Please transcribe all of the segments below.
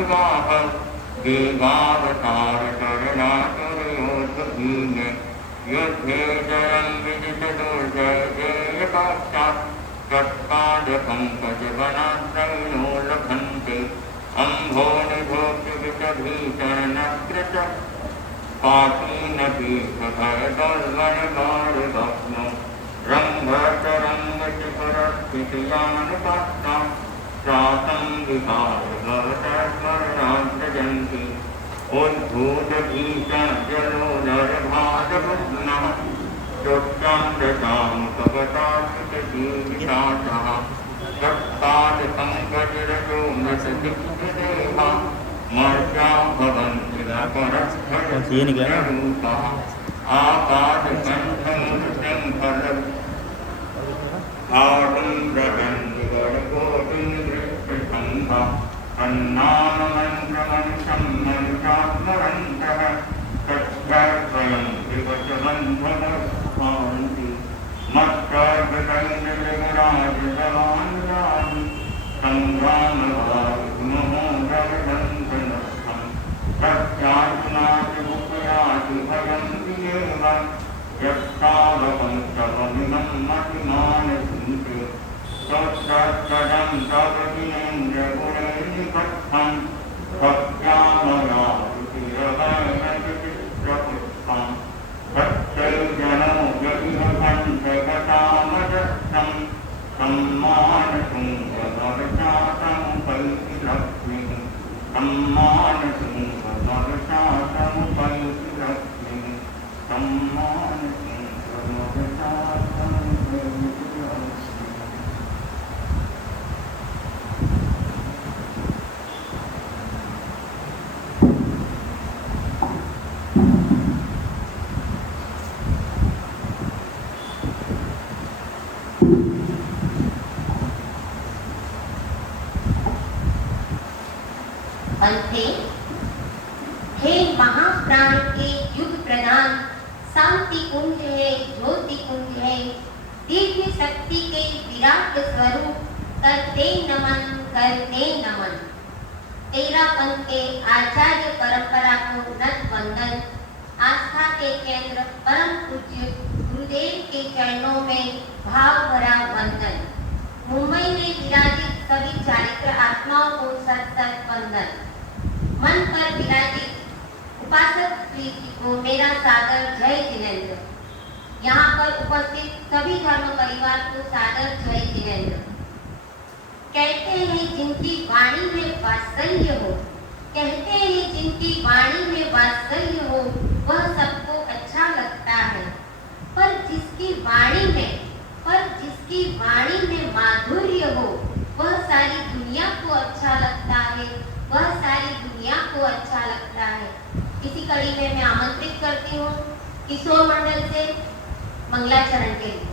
विवाह देवावतार शरणाचरयोधहीन युद्धे जयं विजित दुर्जय जयकाक्षात् तत्पादपङ्कजवनाश्रयणो लभन्ते अम्भोनिभोक्षविषभीषणकृत पापीनपीठभयदुर्वनगाढभग्नो रम्भतरङ्गशिखरस्थितियानुपास्तां त्रातं विहारभवतस्मरणाभ्यजन्ति उद्भूतभीषणजलोदरभाजबुध्नः चोट्टामृतामुपगताश्रितजीवितासः तत्पादपङ्कजरजो नृतदिव्यदेहा मर्त्या भवन्ति न परस्पररूपाः आपादकण्ठमूर्तिं फलभागं ब्रजन्ति गणकोटिनृत्यसङ्घा तन्नाममन्त्रमनिशं मनुषात्मरन्तः तच्छ्रयं विवचबन्धनस्फान्ति मत्कर्मकैर्मृगराजसमानुरानि सङ्ग्रामवायुमहोदरबन्धनस्थं प्रत्यात्मातिमुपयाति भयं वियेवं यत्तावपञ्चवमिमं मतिमानसिन्ते तत्तदं तव दिनेन्द्रगुणैर्निबद्धं भक्त्यामयातिरवैरचित्रपुष्पं तच्चैर्जनो यदिहभञ्चगतामदस्थं सम्मानशुम्भभवशासमुपैति लक्ष्मीः सम्मानशुम्भभवशासमुपैति लक्ष्मीः सम्मानशुम्भभवशासमुपैति अंते हे महाप्राण के युग प्रधान शांति कुंज है, ज्योति कुंज है, दिव्य शक्ति के विराट स्वरूप करते नमन। तेरा पंथ के आचार्य परंपरा को नत वंदन। आस्था के केंद्र परम पूज्य गुरुदेव के चरणों में भाव भरा वंदन। मुंबई में विराजित सभी चारित्र आत्माओं को सत सत वंदन। मन पर विराजित उपासक श्री जी को मेरा सादर जय जिनेन्द्र। यहाँ पर उपस्थित सभी धर्म परिवार को सादर जय जिनेन्द्र। कहते हैं जिनकी वाणी में वात्सल्य हो, कहते हैं जिनकी वाणी में वात्सल्य हो वह सबको अच्छा लगता है, पर जिसकी वाणी में माधुर्य हो वह सारी दुनिया को अच्छा लगता है, वह सारी दुनिया को अच्छा लगता है। इसी कड़ी में मैं आमंत्रित करती हूँ किशोर मंडल से मंगलाचरण के लिए।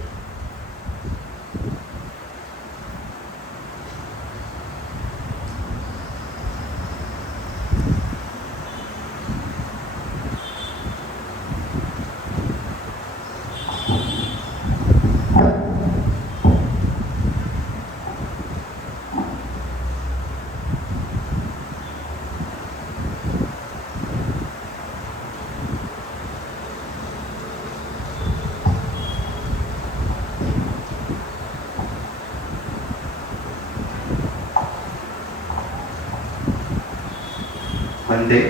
वंदे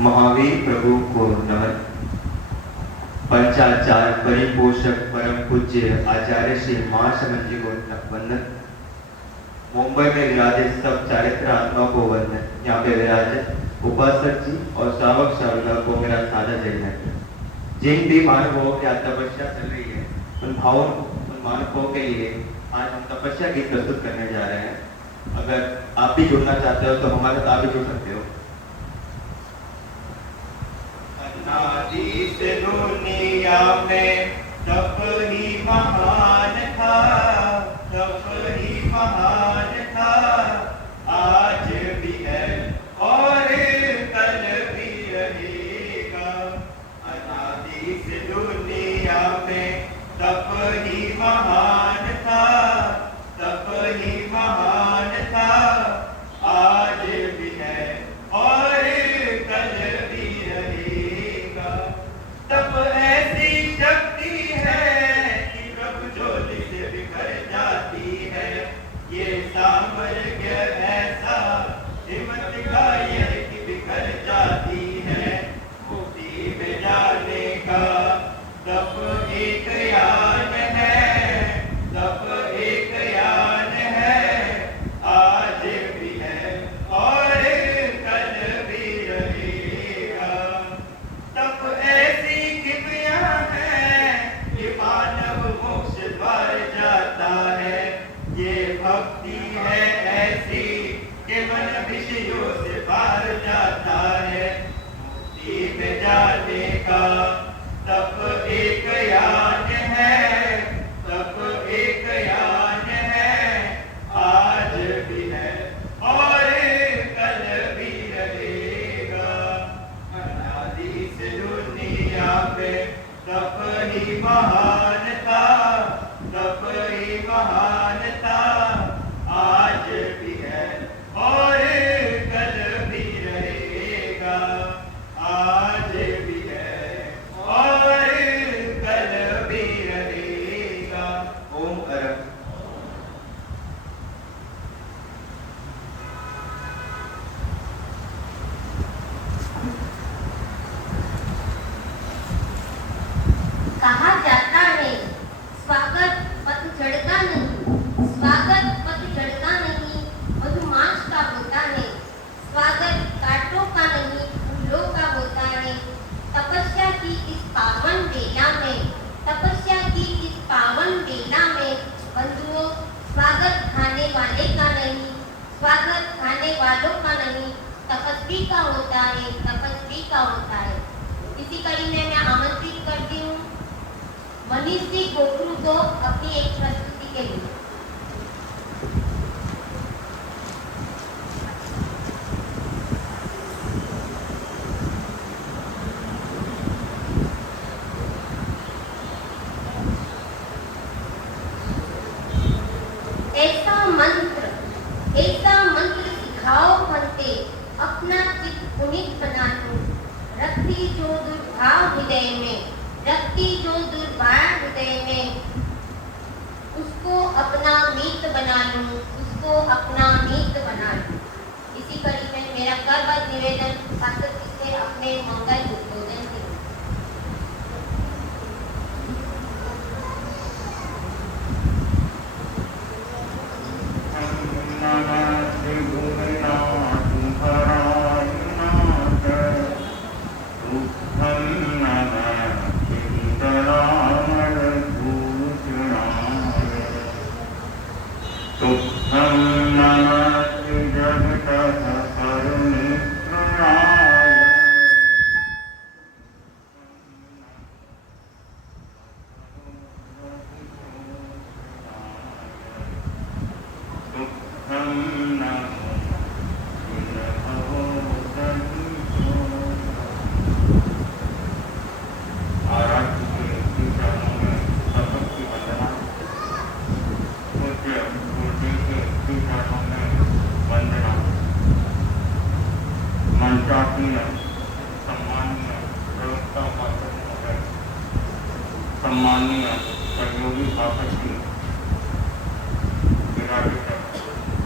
महावीर प्रभु को नमन। पंचाचार्य परिपोषक परम पूज्य आचार्य श्री महाशमन जी को वंदन। मुंबई में विराजित सब चारित्र आत्माओं को वंदन। यहाँ पे विराजित उपासक जी और श्रावक श्राविका को मेरा सादर जय है। जिन भी मानवों की आज तपस्या चल रही है उन मानवों के लिए आज हम तपस्या गीत प्रस्तुत करने जा रहे हैं। अगर आप भी जुड़ना चाहते हो तो हमारे साथ आप भी जुड़ सकते हो। इस दुनिया में तप ही महान था, तप ही महान था, आज भी है और कल भी रहेगा। अनादि इस दुनिया में तप ही महान था, तप ही महान था, आज भी है का तप एक यान है, तप एक यान है, आज भी है और कल भी रहेगा। अनादि से दुनिया पे तप ही महान था, तप ही महान था, आज भी है और कल भी रहेगा। आज भी है और कल भी रहेगा। ओम अरब। कहा जाता है स्वागत पतझड़ का नहीं, स्वागत पतझड़ का नहीं, मधुमास का होता है। स्वागत कांटों का नहीं, फूलों का होता है। तपस्या की इस पावन बेला में, तपस्या की इस पावन बेला में बंधुओं, स्वागत खाने वाले का नहीं, स्वागत खाने वालों का नहीं, तपस्वी का होता है, तपस्वी का होता है। इसी कड़ी में मैं आमंत्रित करती हूँ मनीष जी गोखरू को अपनी एक प्रस्तुति के लिए। ऐसा मंत्र सिखाओ बनते, अपना चित्त पुनीत बना लूं। रखती जो दुर्भाव हृदय में, रखती जो दुर्भाव हृदय में, उसको अपना मीत बना लूं, उसको अपना मीत बना लूं। इसी कड़ी में मेरा करबद्ध निवेदन पास्टर जी से अपने मंगल उद्बोधन के लिए। सम्मानीय सहयोगी शासक जी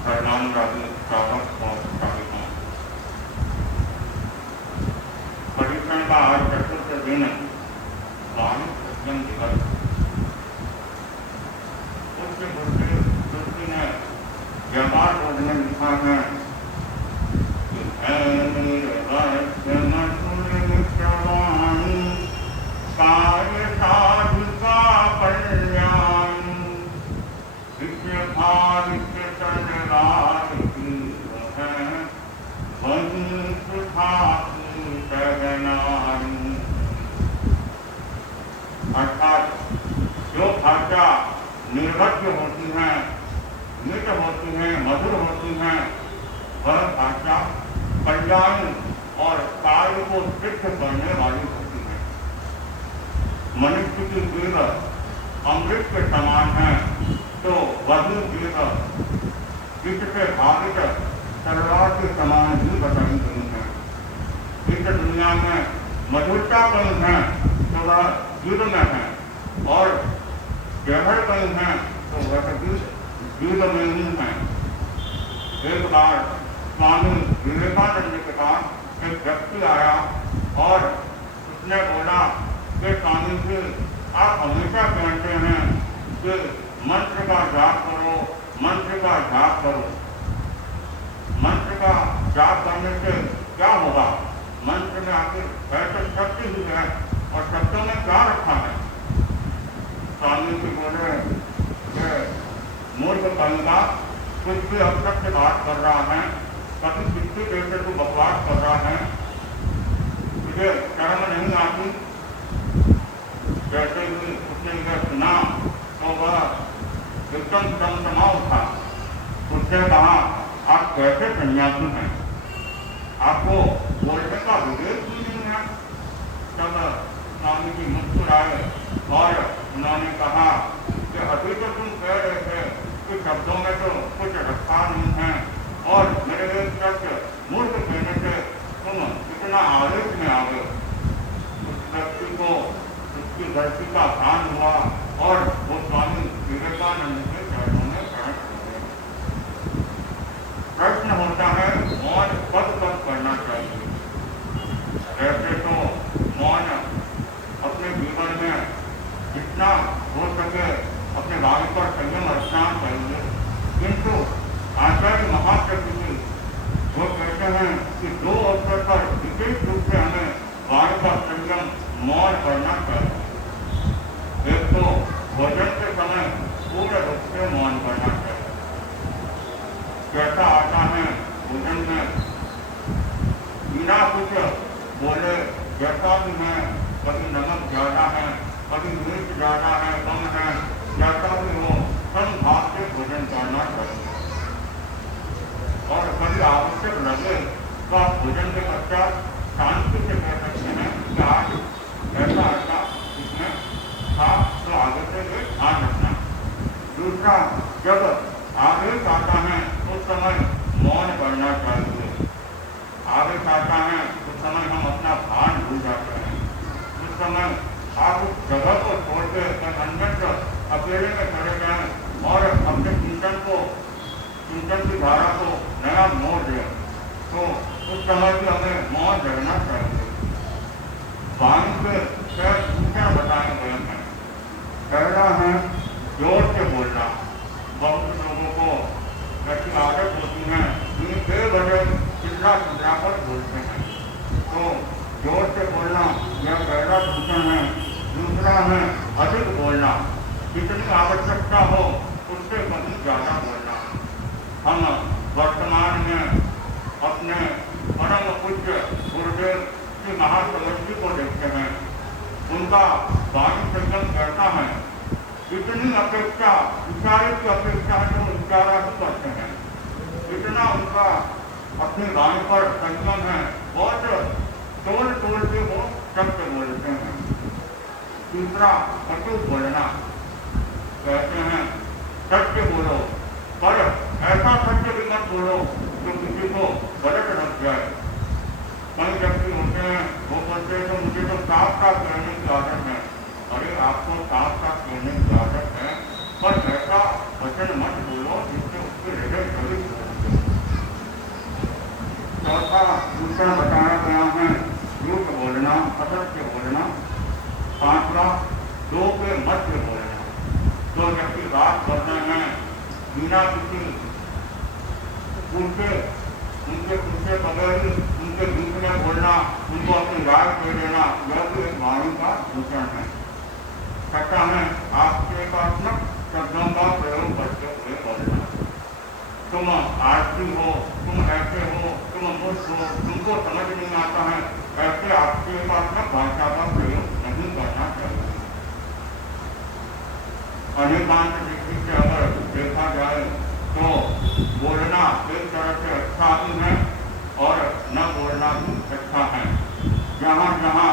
परिणाम राजू शासक और शासिकाओं, परीक्षण का आज चतुर्थ दिन वाणी सत्यम दिवस। उच्च दृष्टि ने व्यापार बोर्ड में लिखा है कि कार्य साधिका कल्याण विद्य भावित चंद्रार की है वही सुधा की सहनारी। अर्थात जो भाषा निर्भज्य होती है, मित होती है, मधुर होती है, वह भाषा कल्याण और कार्य को सिद्ध करने वाली होती है। मनुष्य की जीव अमृत के समान है, तो वही जीव इससे भावित तलवार के समान ही बताई गई है। इस दुनिया में मधुरता कहीं है तो वह जीव में है, और जहर कहीं है तो वह जीव में ही है। एक बार स्वामी विवेकानंद के पास एक व्यक्ति आया और उसने बोला कि स्वामी जी, आप हमेशा कहते हैं कि मंत्र का जाप करो, मंत्र का जाप करो। मंत्र का जाप करने से क्या होगा? मंत्र में आखिर वैसे शक्ति ही है, और शब्दों में क्या रखा है? स्वामी जी बोले कि मूर्ख कहेगा, कुछ भी अवसर से बात कर रहा है, कभी किसी देश को बकवास कर रहा है, मुझे शर्म नहीं आती एकदम टमटमा उठा। उसने कहा, आप कैसे सन्यासी हैं, आपको बोलने का विवेक भी नहीं है। तब स्वामी जी मुस्कुराए और उन्होंने कहा कि अभी तो तुम कह रहे थे कि शब्दों में तो कुछ रखा नहीं है, और मेरे एक शब्द मूर्ख कहने से तुम इतना आवेश में आ गए। उस व्यक्ति को उसकी गलती का भान हुआ और वो स्वामी विवेकानंद के चरणों में शरण हो गए। प्रश्न होता है, मौन कब कब करना चाहिए। वैसे तो मौन अपने जीवन में जितना हो सके अपने वाणी पर संयम रखना चाहिए, किंतु आचार्य महाप्रभु जी वो कहते हैं कि दो अवसर पर विशेष रूप से हमें वाणी का संयम मौन करना चाहिए। एक तो भोजन के समय पूर्ण रूप से मौन करना चाहिए। जैसा आता है भोजन में बिना कुछ बोले, जैसा भी है, कभी नमक ज़्यादा है, कभी मिर्च ज़्यादा है, कम है, जैसा भी हो समभाव से भोजन करना चाहिए। और कभी आवश्यक लगे तो आप भोजन के पश्चात शांति से कह सकते हैं कि आज ऐसा ऐसा इसमें था, तो आगे से ये ध्यान रखना। दूसरा, जब आवेश आता है उस समय मौन करना चाहिए। आवेश आता है उस समय हम अपना भान भूल जाते हैं। उस समय आप उस जगह को छोड़ के अन्यत्र अकेले में चले जाएं और अपने चिंतन की धारा को नया मोड़ दें, तो उस समय भी हमें मौन रहना चाहिए। वाणी के छह सूचना बताए गए हैं। पहला है जोर से बोलना। बहुत लोगों को ऐसी आदत होती है कि बेवजह चिल्ला कर बोलते हैं, तो जोर से बोलना यह पहला सूचन है। दूसरा है अधिक बोलना, जितनी आवश्यकता हो उससे कहीं ज़्यादा बोलना। हम वर्तमान में अपने परम पूज्य गुरुदेव श्री महासमर जी को देखते हैं। उनका वाणी संयम करता है। इतनी अपेक्षा, विचारे की अपेक्षा है तो विचारा ही करते हैं। इतना उनका अपनी वाणी पर संयम है, बहुत तोड़ के वो शब्द बोलते हैं। तीसरा, कटु बोलना। कहते हैं सत्य बोलो, पर ऐसा सत्य भी मत बोलो जो किसी को गलत लग जाए। कई व्यक्ति होते हैं, वो बोलते हैं तो मुझे तो साफ साफ कहने की आदत है। अरे आपको साफ साफ कहने की आदत है, पर ऐसा वचन मत बोलो जिससे उसके हृदय कभी हो। चौथा दूसरा बताया गया है झूठ बोलना, असत्य बोलना। पांचवा, दो के मध्य बोलना। दो व्यक्ति बात करते हैं, बिना किसी उनके पूछे बगैर उनके बीच में बोलना, उनको अपनी राय दे देना, यह भी एक वाणी का दूषण है। छठा है आक्षेपात्मक शब्दों का प्रयोग करते हुए बोलना। तुम आलसी हो, तुम ऐसे हो, तुम मूर्ख हो, तुमको समझ नहीं आता है, ऐसे आक्षेपात्मक भाषा का प्रयोग नहीं करना चाहिए। अनेकांत दृष्टि से अगर देखा जाए तो बोलना एक तरह से अच्छा भी है और न बोलना भी अच्छा है। जहाँ जहाँ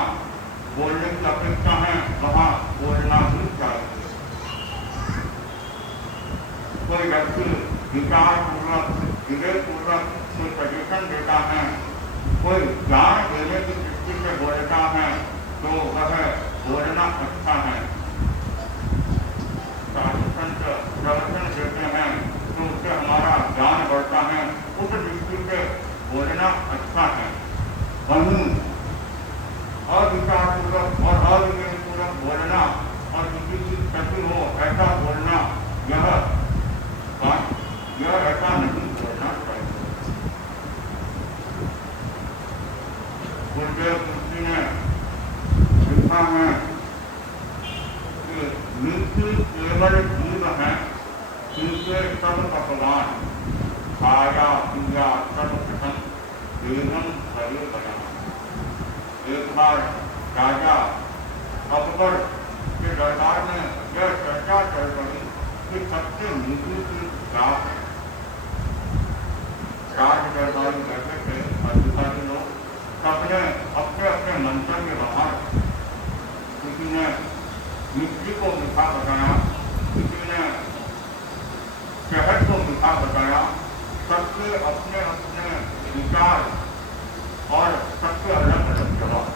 बोलने की अपेक्षा है वहाँ बोलना भी चाहिए। कोई व्यक्ति विचारपूर्वक, विवेकपूर्वक कोई सजेशन देता है, कोई ज्ञान देने की दृष्टि से बोलता है, तो वह बोलना अच्छा है। साधु संत प्रवचन देते हैं तो उससे हमारा ज्ञान बढ़ता है, उस दृष्टि से बोलना अच्छा है। वहीं अविचारपूर्वक और अविवेकपूर्वक बोलना और किसी की क्षति हो ऐसा बोलना, यह ऐसा नहीं बोलना चाहिए। गुरुदेव तुलसी ने लिखा है कि मृत्यु केवल जीव है, इनके सब भगवान, खाया पिया सब प्रथम वेदम हरे बना। एक बार राजा अकबर के दरबार में यह चर्चा चल पड़ी कि सबसे नीति की बात है। राज दरबारी बैठे थे अधिकारी लोग, सबने अपने अपने मंतव्य बाहर, किसी ने मिट्टी को मीठा बताया, किसी ने शहद को मीठा बताया, सबके अपने अपने विचार और सबके अलग अलग जवाब।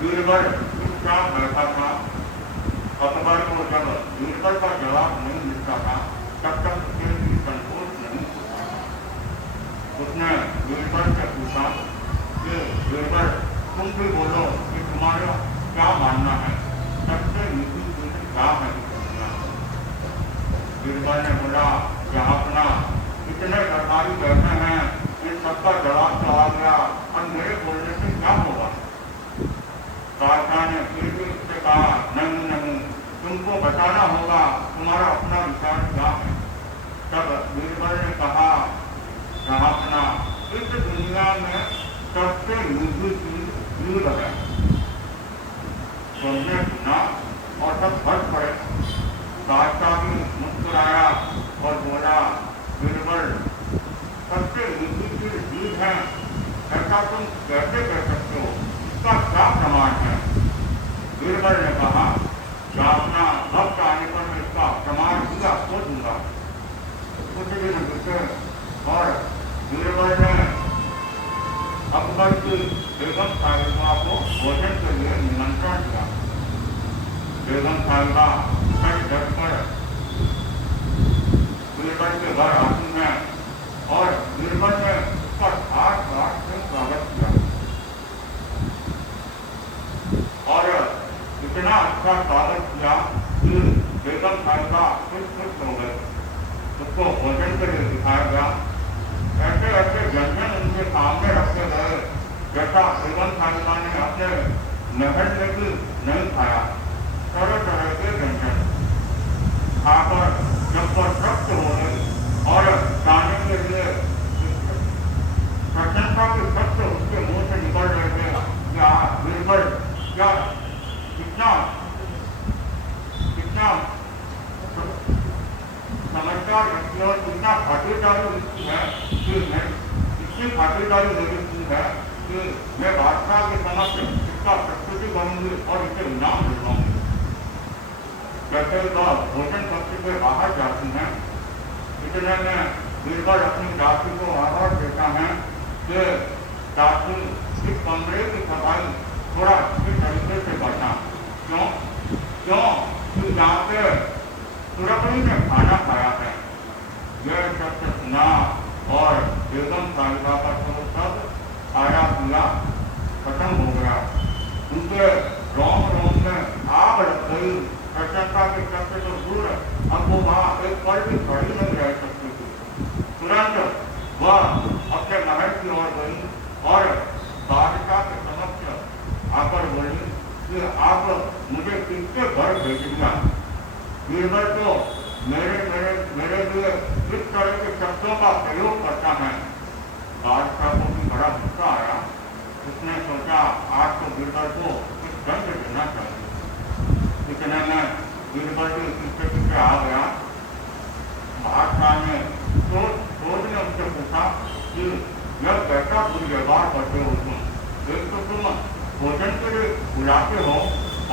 बीरबल चुपचाप बैठा था। अकबर को जब बीरबल का जवाब नहीं मिलता था तब तक उसे भी संतोष नहीं होता था। उसने बीरबल से पूछा कि बीरबल, तुम भी बोलो कि तुम्हारा क्या मानना है, सबसे नीति चीज क्या है दुनिया में? बीरबल ने बोला, जहापना, इतने सरकारी बैठे हैं, इन सबका जवाब तो आ गया, अब मेरे बोलने से क्या होगा? बादशाह ने फिर भी उससे कहा, नहीं नहीं, तुमको बताना होगा तुम्हारा अपना विचार क्या है। तब बीरबल ने कहा, जहापना, इस दुनिया में सबसे निजी चीज युद्ध है। तुमने सुना और सब हंस पड़े। बादशाह भी मुस्कुराया और बोला, बीरबल, सबसे निजी चीज युद्ध है, ऐसा तुम कैसे कह सकते हो? इसका क्या प्रमाण है? बीरबल ने कहा, अपना वक्त आने पर मैं इसका प्रमाण भी आपको दूंगा। कुछ दिन बीते और बीरबल ने अकबर की बेगम साहिबा को भोजन के लिए निमंत्रण दिया। बेगम साहिबा सच धज कर बीरबल के घर आती हैं और बीरबल ने उसका ठाट बाट से स्वागत किया और इतना अच्छा स्वागत किया कि बेगम साहिबा खुश हो गए। उसको भोजन के लिए दिखाया गया। ऐसे ऐसे व्यंजन उनके सामने रखे गए जैसा बेगम साहिबा ने अपने महल में भी नहीं खाया। तरह तरह के व्यंजन खाकर जब पर तृप्त हो गए और खाने के लिए प्रशंसा के शब्द उसके मुंह से निकल रहे थे, क्या बीरबल, क्या कितना समझदार व्यक्ति और कितना खातिरदारी व्यक्ति है कि मैं इतनी खातिरदारी व्यक्ति है कि मैं बादशाह के समक्ष इसका प्रस्तुति करूंगी और इसे इनाम दिलवाऊंगी। जैसे भोजन कक्ष से बाहर जाती हैं, इतने में बीरबल अपनी दासी को आवाज देता है कि दासी, इस कमरे की सफाई थोड़ा अच्छी तरीके से करना। क्यों? कि यहाँ पे सुरभि ने खाना खाया है। यह शब्द सुना और बेगम साहिबा का तो सब खाया पिया खत्म हो गया। उनके रोम रोम में आग लग गई। प्रशंसा के शब्द तो दूर, अब वो वहाँ एक पल भी खड़ी नहीं रह सकती थी। तुरंत वह अपने महल की ओर गई और बादशाह के समक्ष आकर बोली कि आप मुझे किसके घर भेज दिया? बीरबल तो मेरे लिए इस तरह के शब्दों का प्रयोग करता है। बादशाह को भी बड़ा गुस्सा आया। उसने सोचा, आज तो बीरबल को कुछ दंड देना चाहिए। इतने में बीरबल भी पीछे पीछे आ गया। बादशाह ने क्रोध ने उनसे पूछा कि यह कैसा दुर्व्यवहार करते हो तुम? एक तो तुम भोजन के लिए बुलाते हो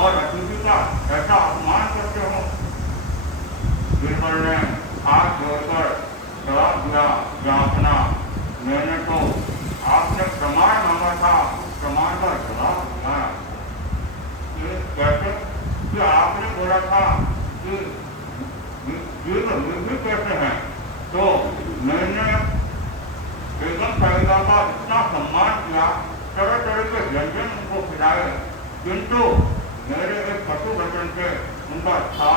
और अतिथि का ऐसा अपमान करते हो। बीरबल ने हाथ जोड़कर जवाब दिया, जापना, मैंने तो आपने प्रमाण मांगा था, प्रमाण का जवाब दिया। कैसे? कि आपने बोला था कि युद्ध कैसे हैं, तो मैंने बेगम साहिबा का इतना सम्मान किया, तरह तरह के व्यंजन उनको खिलाए, किंतु मेरे एक कटु वचन से उनका था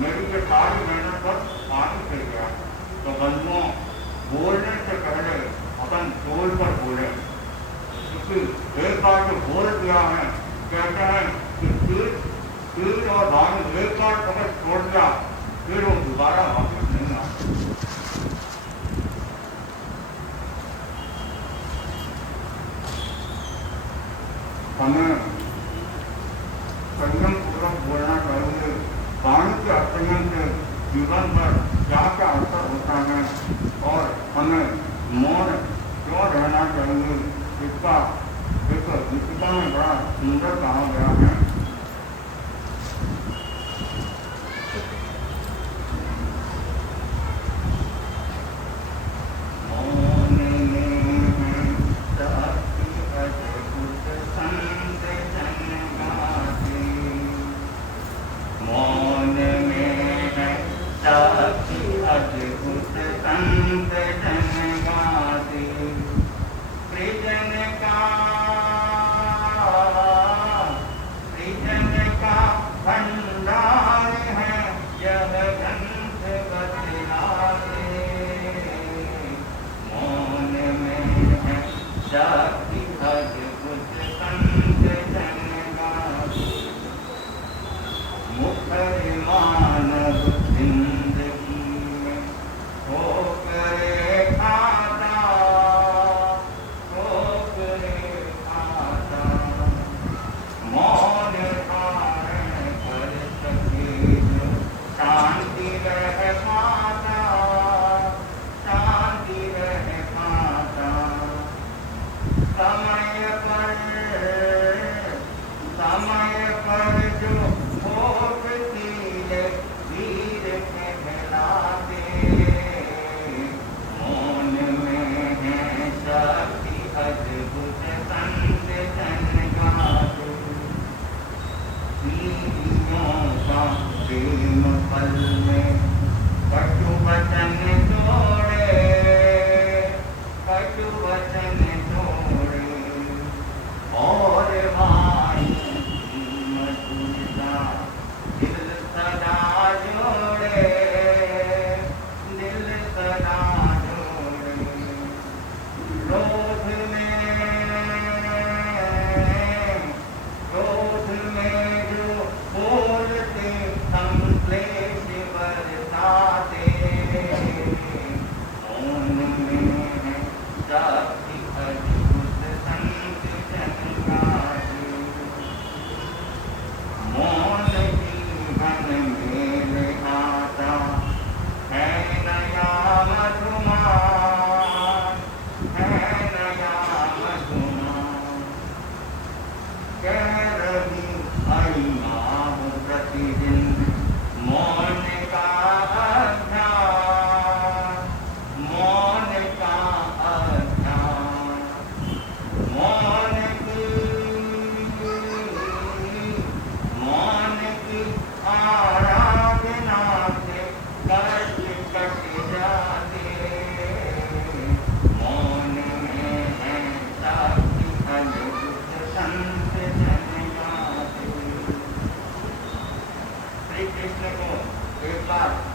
मेरी के सारी मेहनत पर पानी फिर गया। तो बंधुओं, बोलने से पहले अपन बोल पर बोले, क्योंकि एक बार जो बोल दिया है, कहते हैं कि तीर और वाणी एक बार अगर छोड़ दिया फिर वो दोबारा वापस नहीं आता। हमें संयम पूर्वक बोलना चाहिए, जीवन पर क्या क्या असर होता है और हमें मौन क्यों रहना चाहिए, इसका एक गीतिका में बड़ा सुंदर कहा गया है।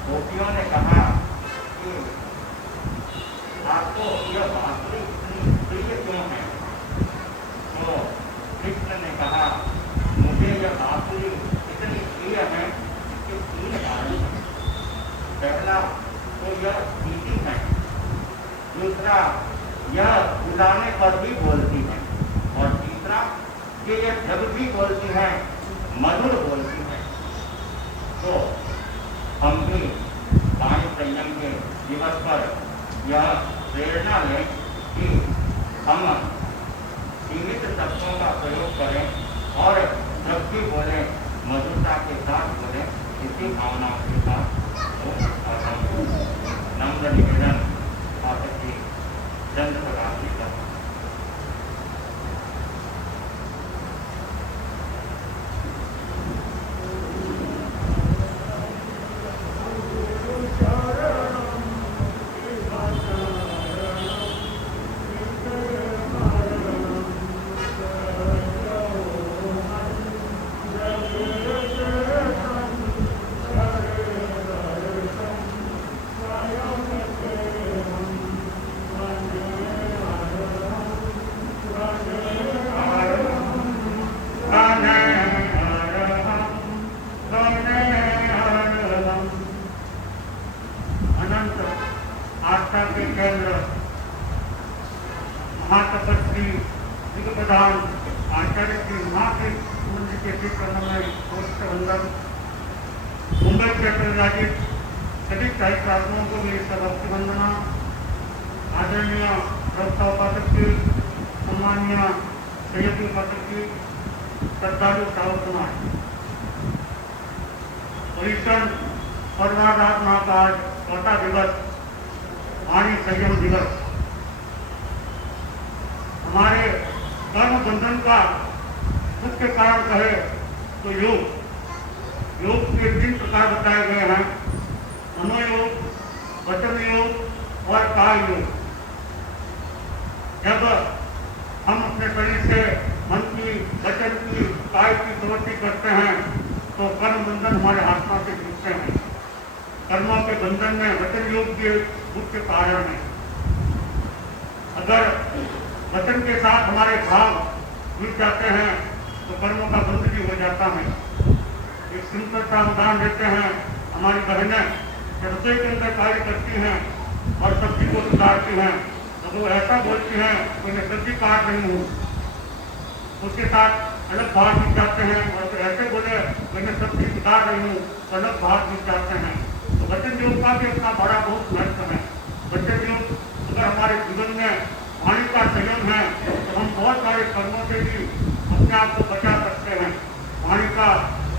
गोपियों ने कहा कि आपको यह बांसुरी इतनी प्रिय क्यों है? तो कृष्ण ने कहा, मुझे यह बांसुरी इतनी प्रिय है कि 3 कारण हैं। पहला तो यह मीठी है, दूसरा यह बुलाने पर भी बोलती है, और तीसरा कि यह जब भी बोलती है मधुर बोलती है। तो हम भी वाणी संयम के दिवस पर यह प्रेरणा लें कि हम सीमित शब्दों का प्रयोग करें और जब भी बोलें मधुरता के साथ बोलें, इसी भावनाओं के साथ। नम्र निवेदन पाठक जी चंद्र प्रकाश जी का। महातपस्वी प्रधान आचार्य की माँ के मंदिर के क्रम में मुंबई के राजित सभी साहित्यात्माओं को मेरी सभक्ति वंदना। आदरणीय प्रवक्ता उपासक जी, सम्मानीय संयज्ञ उपासक जी, श्रद्धालु श्रावक समाज, परिषद पर्वादात महाकाज चौथा दिवस वाणी संयम दिवस। हमारे कर्म बंधन का मुख्य कारण कहे तो योग के 3 प्रकार बताए गए हैं: मनोयोग, वचन योग और काय योग। जब हम अपने शरीर से मन की, वचन की, काय की प्रवृत्ति करते हैं तो कर्म बंधन हमारे आत्मा से जुड़ते हैं। कर्मों के बंधन में वचन योग के मुख्य कारण है। अगर वचन के साथ हमारे भाव जुड़ जाते हैं तो कर्मों का बंध भी हो जाता है। एक सिंपल सा उदाहरण देते हैं। हमारी बहनें रसोई के अंदर कार्य करती हैं और सब्जी को सुधारती हैं, तो वो ऐसा बोलती हैं कि मैं सब्जी काट रही हूँ, उसके साथ अलग भाव जुट जाते हैं। और फिर ऐसे बोले मैं सब्जी सुधार रही हूँ तो अलग भाव जुट जाते हैं। तो वचन योग का भी अपना बड़ा बहुत महत्व है। वचन योग अगर हमारे जीवन में वाणी का संयम है तो हम बहुत सारे कर्मों से भी अपने आप को बचा सकते हैं। वाणी का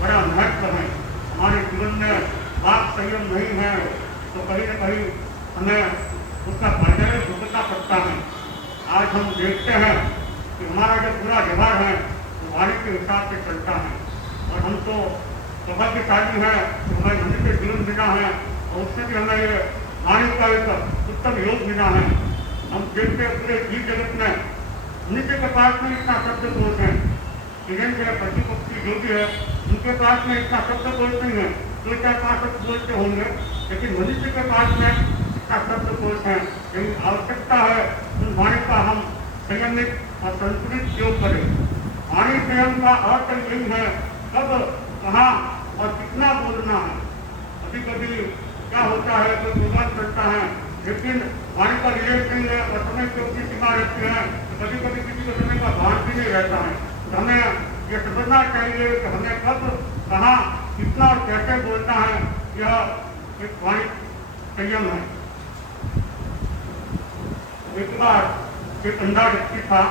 बड़ा महत्व है। हमारे जीवन में वाक संयम नहीं है तो कहीं न कहीं हमें उसका परिणाम भुगतना पड़ता है। आज हम देखते हैं कि हमारा जो पूरा व्यवहार है वो वाणी के हिसाब से चलता है। और हम तो सौभाग्यशाली हैं कि हमें मनुष्य के जीवन मिला है और उससे भी हमें ये वाणी का एक उत्तम योग मिला है। हम देखते हैं पूरे जीव जगत में मनुष्य के पास में इतना शब्द दोष है, पशु पक्षी जो भी है उनके पास में इतना शब्द दोष नहीं है, 2-4-5 शब्द बोलते होंगे, लेकिन मनुष्य के पास में इतना शब्द दोष है। यही आवश्यकता है उन वाणी का हम संयमित और संतुलित योग करें। वाणी संयम का अर्थ यही है कब, कहाँ और कितना बोलना है। कभी कभी क्या होता है कोई विवाद करता है लेकिन वाणी का रिलेट नहीं है और समय की अपनी सीमा रहती है, तो कभी कभी किसी को समय का भान भी नहीं रहता है। तो हमें यह समझना चाहिए कि हमें कब, कहाँ, कितना और कैसे बोलना है। यह एक वाणी संयम है। एक बार एक अंधा व्यक्ति था,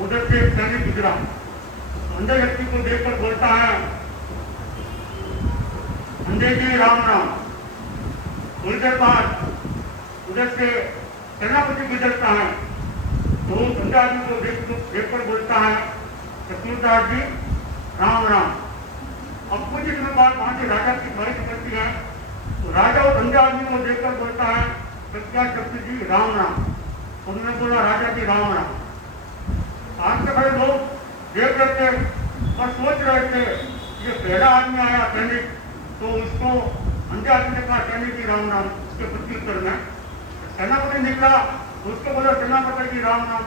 उधर से एक सैनिक गुजरा। अंधे व्यक्ति को देखकर बोलता है, अंधे जी राम राम। थोड़ी देर बाद उधर से सेनापति गुजरता है तो अंधे आदमी को देखकर बोलता है, सूरदास जी राम राम। अब कुछ समय बाद वहां से राजा की बारिश करती है तो राजा और अंधे आदमी को देखकर बोलता है, सत्याशक्ति जी राम राम। उन्होंने बोला, राजा जी राम राम। आज के बड़े लोग देख रहे थे और सोच रहे थे ये पहला आदमी आया सैनिक, तो उसको अंधे आदमी ने कहा सैनिक जी राम राम, उसके प्रत्युत्तर में सेनापति निकला तो उसको बोला सेनापति जी राम राम,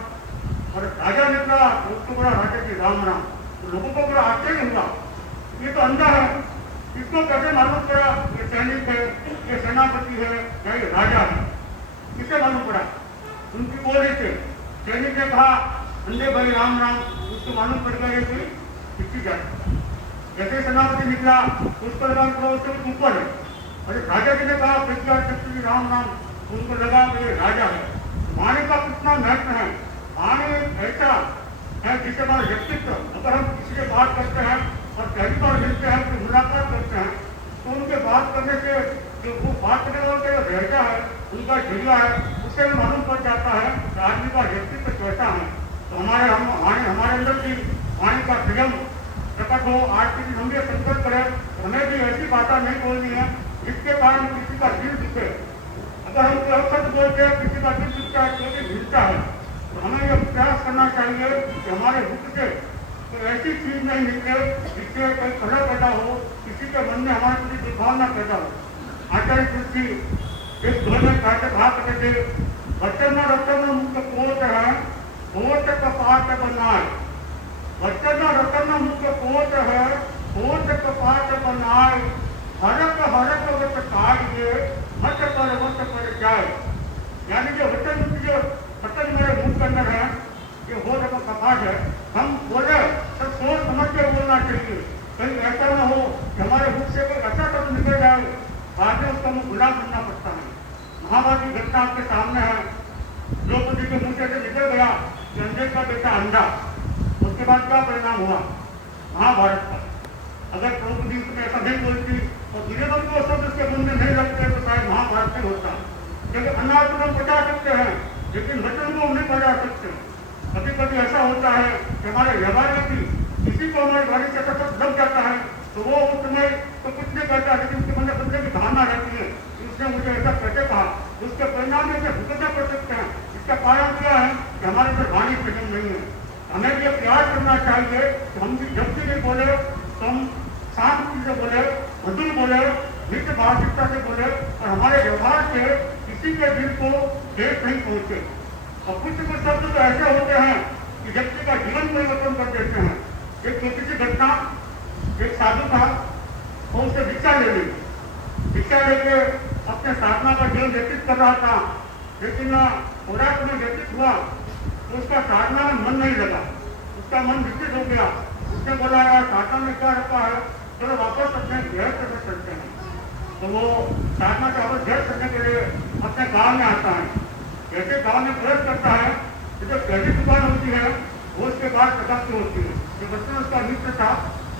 और राजा निकला तो उसको बोला राजा जी राम राम। तो लोगों को बड़ा आश्चर्य हुआ, ये तो अंधा है, इसको कैसे मालूम पड़ा ये सैनिक है, ये सेनापति है या ये राजा है, किसे मालूम पड़ा? उनकी बोल रही थे। सैनिक ने कहा अंधे भाई राम राम, उसको मालूम पड़ गया ये कोई किसी जाति। जैसे सेनापति निकला उसको लगा उसके ऊपर है, और राजा जी ने कहा सत्याशक्ति राम राम, उनको लगा ये राजा है। वाणी का कितना महत्व है। वाणी ऐसा है जिससे हमारा व्यक्तित्व, अगर हम किसी से बात करते हैं और पहली बार मिलते हैं तो मुलाकात करते हैं तो उनके बात करने से जो वो बात करने वाले का लहजा है, उनका जरिया है, उससे भी मालूम पड़ जाता है कि आदमी का व्यक्तित्व कैसा है। तो हमारे अंदर भी वाणी का संयम प्रकट हो। आज के दिन हम ये संकल्प करें, हमें भी ऐसी बातें नहीं बोलनी है जिसके कारण किसी का दिल दुखे। अगर हम कोई अवसर बोलते हैं किसी का दिल दुखता है, क्योंकि मिलता है, तो हमें यह प्रयास करना चाहिए कि हमारे मुख से तो ऐसी चीज नहीं निकले जिससे कोई कलह पैदा हो, किसी के मन में हमारे प्रति दुर्भावना पैदा हो। आचार्य तुलसी इस दोहे में कहते करते थे, वचन रतन मुक्त कोट है, कोट कपाट बनाए। वचन रतन मुक्त कोट है, कोट कपाट बनाए। हरक हरक वट काटिए, मत पर जाए। यानी जो वचन जो वचन मेरे मुंह के अंदर है, ये हो रहा कपाट है। हम बोले तो सोच समझ के बोलना चाहिए, कहीं ऐसा ना हो कि हमारे मुख से कोई अच्छा शब्द निकल जाए, बाद में उसका मुंह घटना आपके सामने है। द्रौपदी के मुंह से निकल गया कि अंधे का बेटा अंधा। उसके बाद क्या परिणाम हुआ महाभारत का? अगर द्रौपदी उसमें ऐसा नहीं बोलती और दुर्योधन को शब्द उसके मुंह में नहीं लगते तो शायद महाभारत नहीं होता। क्योंकि अनाथ को हम बचा सकते हैं लेकिन वचन को हम नहीं बचा सकते। कभी कभी ऐसा होता है कि हमारे व्यवहार में भी किसी को हमारी गाड़ी से सतत लग जाता है तो वो उस समय तो कुछ नहीं करता, लेकिन उसके मन में बंदे की धारणा रहती है कि उसने मुझे ऐसा कैसे कहा। उसके परिणाम में भुगतना कर सकते हैं। इसका कारण क्या है कि हमारे अंदर वाणी संयम नहीं है। हमें ये प्रयास करना चाहिए कि हम भी जब भी नहीं बोले तो हम शांति से बोले, मधुर बोले, नित्य भाषिकता से बोले और हमारे व्यवहार से किसी के दिल को ठेस नहीं पहुंचे। और कुछ शब्द तो ऐसे होते हैं कि व्यक्ति का जीवन परिवर्तन कर देते हैं। एक छोटी सी घटना, एक साधु था, वो उससे भिक्षा ले ली। भिक्षा लेके अपने साधना का जीवन व्यतीत कर रहा था, लेकिन थोड़ा समय व्यतीत हुआ तो उसका साधना में मन नहीं लगा, उसका मन विकसित हो गया। उसने बोला यार साधना में क्या रखा है, चलो वापस अपने घर से चलते हैं। तो वो साधना से वापस घर करने के लिए अपने गाँव में आता है। जैसे गाँव में प्रवेश करता है तो जो पहली दुकान होती है वो उसके बाद प्रकाश होती है। जो बच्चन उसका मित्र था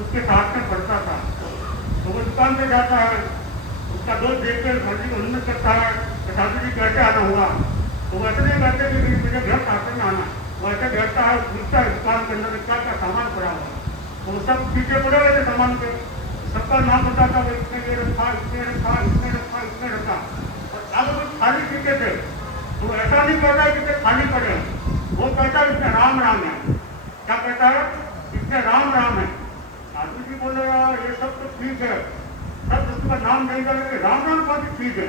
उसके साथ में पढ़ता था, तो वो दुकान पे जाता है। उसका दोस्त देख कर साधु को उन्नत करता है कि साधु जी कैसे आना हुआ। तो वो ऐसे नहीं कहते कि मुझे घर साथ में आना, वो ऐसे कहता है, पूछता है दुकान के अंदर क्या क्या सामान पड़ा हुआ। तो वो सब पीछे पड़े हुए थे सामान के, सबका नाम बताता है, इसमें ये रखा, इसमें रखा, इसमें रखा, इसमें रखा। और अब कुछ खाली पीछे थे तो ऐसा नहीं कहता है कि खाली पड़े, वो कहता है इसमें राम राम है। क्या कहता है? इसमें राम राम है। साधु जी बोले यार ये सब तो ठीक है, सब उसका नाम नहीं करेंगे, राम राम कौन सी ठीक है?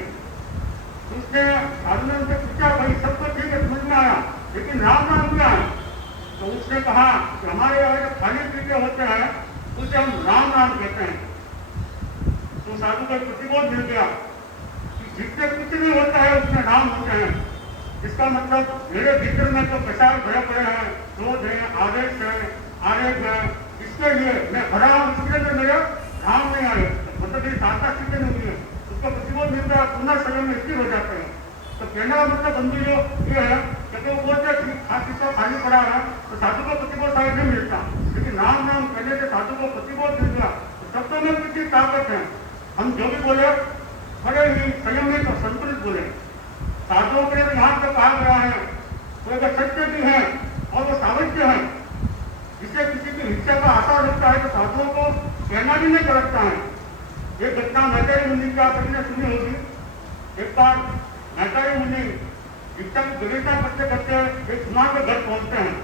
उसने साधु ने उनसे पूछा भाई सब तो ठीक है समझ में आया, लेकिन राम राम क्या है? तो उसने कहा कि हमारे यहाँ जो खाली पीते होते हैं उसे हम राम राम कहते हैं। तो साधु को प्रतिबोध मिल गया कि जिससे कुछ नहीं होता है उसमें राम होते हैं। इसका मतलब मेरे भीतर में जो विचार भरे पड़े हैं, क्रोध है, आवेश है, आवेग है, इसके लिए मैं भरा हूँ, इसके लिए मेरे राम नहीं आए, मतलब मेरी साधना सिद्ध नहीं हुई है। उसका प्रतिबोध मिलता है, पुनः संयम में स्थिर हो जाते हैं। तो कहने का मतलब बंधु जो ये है कि वो बोलते किसका खाली पड़ा है तो साधु को प्रतिबोध शायद नहीं मिलता, लेकिन राम नाम कहने से साधु को प्रतिबोध मिल गया। तो शब्दों में कितनी ताकत है। हम जो भी बोले बड़े ही संयमित और संतुलित बोले। साधुओं के लिए यहाँ पे कहा गया है वो अगर सत्य भी है और वो सावध्य है, जिससे किसी की हिंसा का आसार होता है तो साधुओं को कहना भी नहीं करता है। ये घटना मैत्रेय मुनि का सभी ने सुनी होगी। एक बार मैत्रेय मुनि शिक्षा की गणिता करते करते एक सुनार के घर पहुंचते हैं।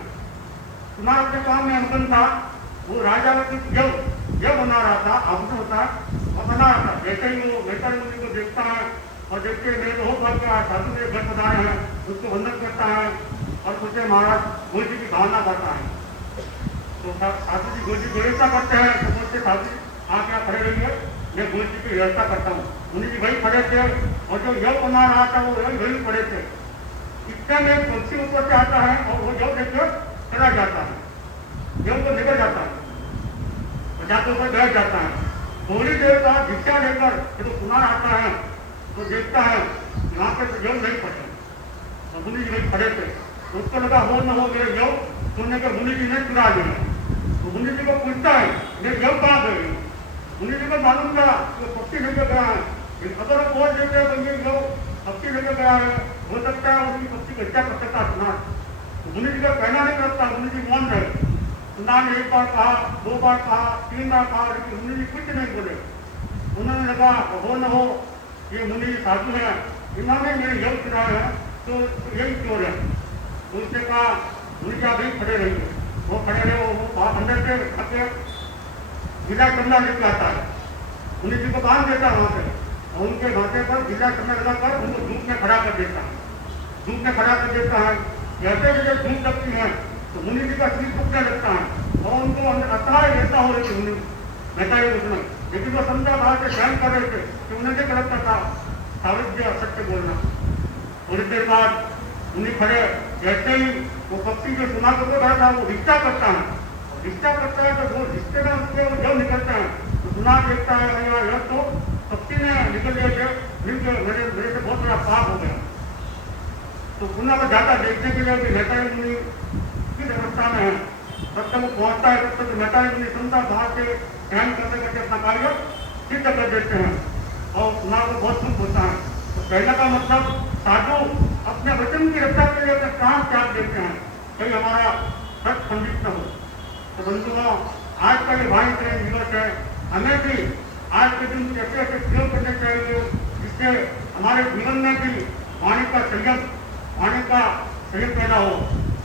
सुनार अपने काम में मगन था, वो राजावती यव बना रहा था, आभूषण होता और बना रहा था। जैसे ही वो मैत्रेय मुनि को देखता है और देखते मेरे बहुत भाग गया, साधु मेरे घर पधारे हैं, उसको वंदन करता है और सोचे महाराज गुरु जी की भावना करता है। तो साधु जी गुरु जी व्यवस्था करते हैं तो बोलते साधु जी आप यहाँ खड़े रहिए, मैं गुरु जी की व्यवस्था करता हूँ। मुनि जी वही खड़े थे और जो यव बना रहा था वो वही खड़े थे। इतने में पक्षी ऊपर से आता है और वो यव देखकर चला जाता है, यव को निकल जाता है, जाके ऊपर बैठ जाता है। थोड़ी देर बाद भिक्षा लेकर जब सुनार आता है तो देखता है यहाँ पे तो यव नहीं पड़े और मुनि जी वही खड़े थे। तो उसको लगा हो न हो मेरे यव सुनने के मुनि जी ने चुरा लिया। तो मुनि जी को पूछता है मेरे यव कहाँ गए? मुनि जी को मालूम था कि पक्षी लेकर गया है, अगर वो बोल देते हैं तो ये यव पक्षी लेकर गया है, हो सकता है उसकी पक्षी को हत्या कर सकता सुनार। तो मुनि जी का कहना नहीं करता, मुनि जी मौन रहे। सुनार ने एक बार कहा, दो बार कहा, तीन बार कहा, लेकिन मुनि जी कुछ नहीं बोले। उन्होंने लगा हो न हो ये मुनि साधु है, इन्होंने मेरे यव चुराया है तो यही चोर है। तो उसने कहा मुनि जी अभी खड़े रहिए। वो खड़े रहे, वो अंदर से खाते गिला चंदा लेके आता है, मुनि जी को बांध देता है वहाँ पे और उनके माथे पर गिला चंदा लगाकर उनको धूप में खड़ा कर देता है। धूप में खड़ा कर देता है, जैसे जैसे धूप लगती है तो मुनि जी का शरीर फूकने लगता है और उनको अतः ऐसा हो रही थी मुनि मैत्रेय उसमें। लेकिन वो समझा बाहर से सहन कर रहे थे कि उन्हें नहीं करता था सावित्य सत्य बोलना। थोड़ी देर बाद मुनि खड़े, जैसे ही वो पक्षी जो सुना को रहा था वो रिश्ता करता है, रिश्ता करता है तो वो रिश्ते में उसके वो जब निकलता है तो सुना देखता है भैया यह तो पक्षी ने निकल गए थे, मेरे से बहुत बड़ा पाप हो गया। तो पुनः को जाता देखने के लिए कि मैत्रेय मुनि किस अवस्था में है। तब तक वो पहुंचता है, तब तक मैत्रेय मुनि सुनता बाहर से ध्यान करते करते अपना कार्य सिद्ध कर देते हैं और पुनः को बहुत सुख होता है। तो कहने का मतलब साधु अपने वचन की रक्षा के लिए अपने प्राण त्याग देते हैं, कहीं हमारा सच खंडित न हो। तो बंधुओं, आज का ये वाणी प्रेम दिवस है, हमें भी आज के दिन ऐसे ऐसे प्रयोग करने चाहिए जिससे हमारे जीवन में भी वाणी का संयम पैदा हो।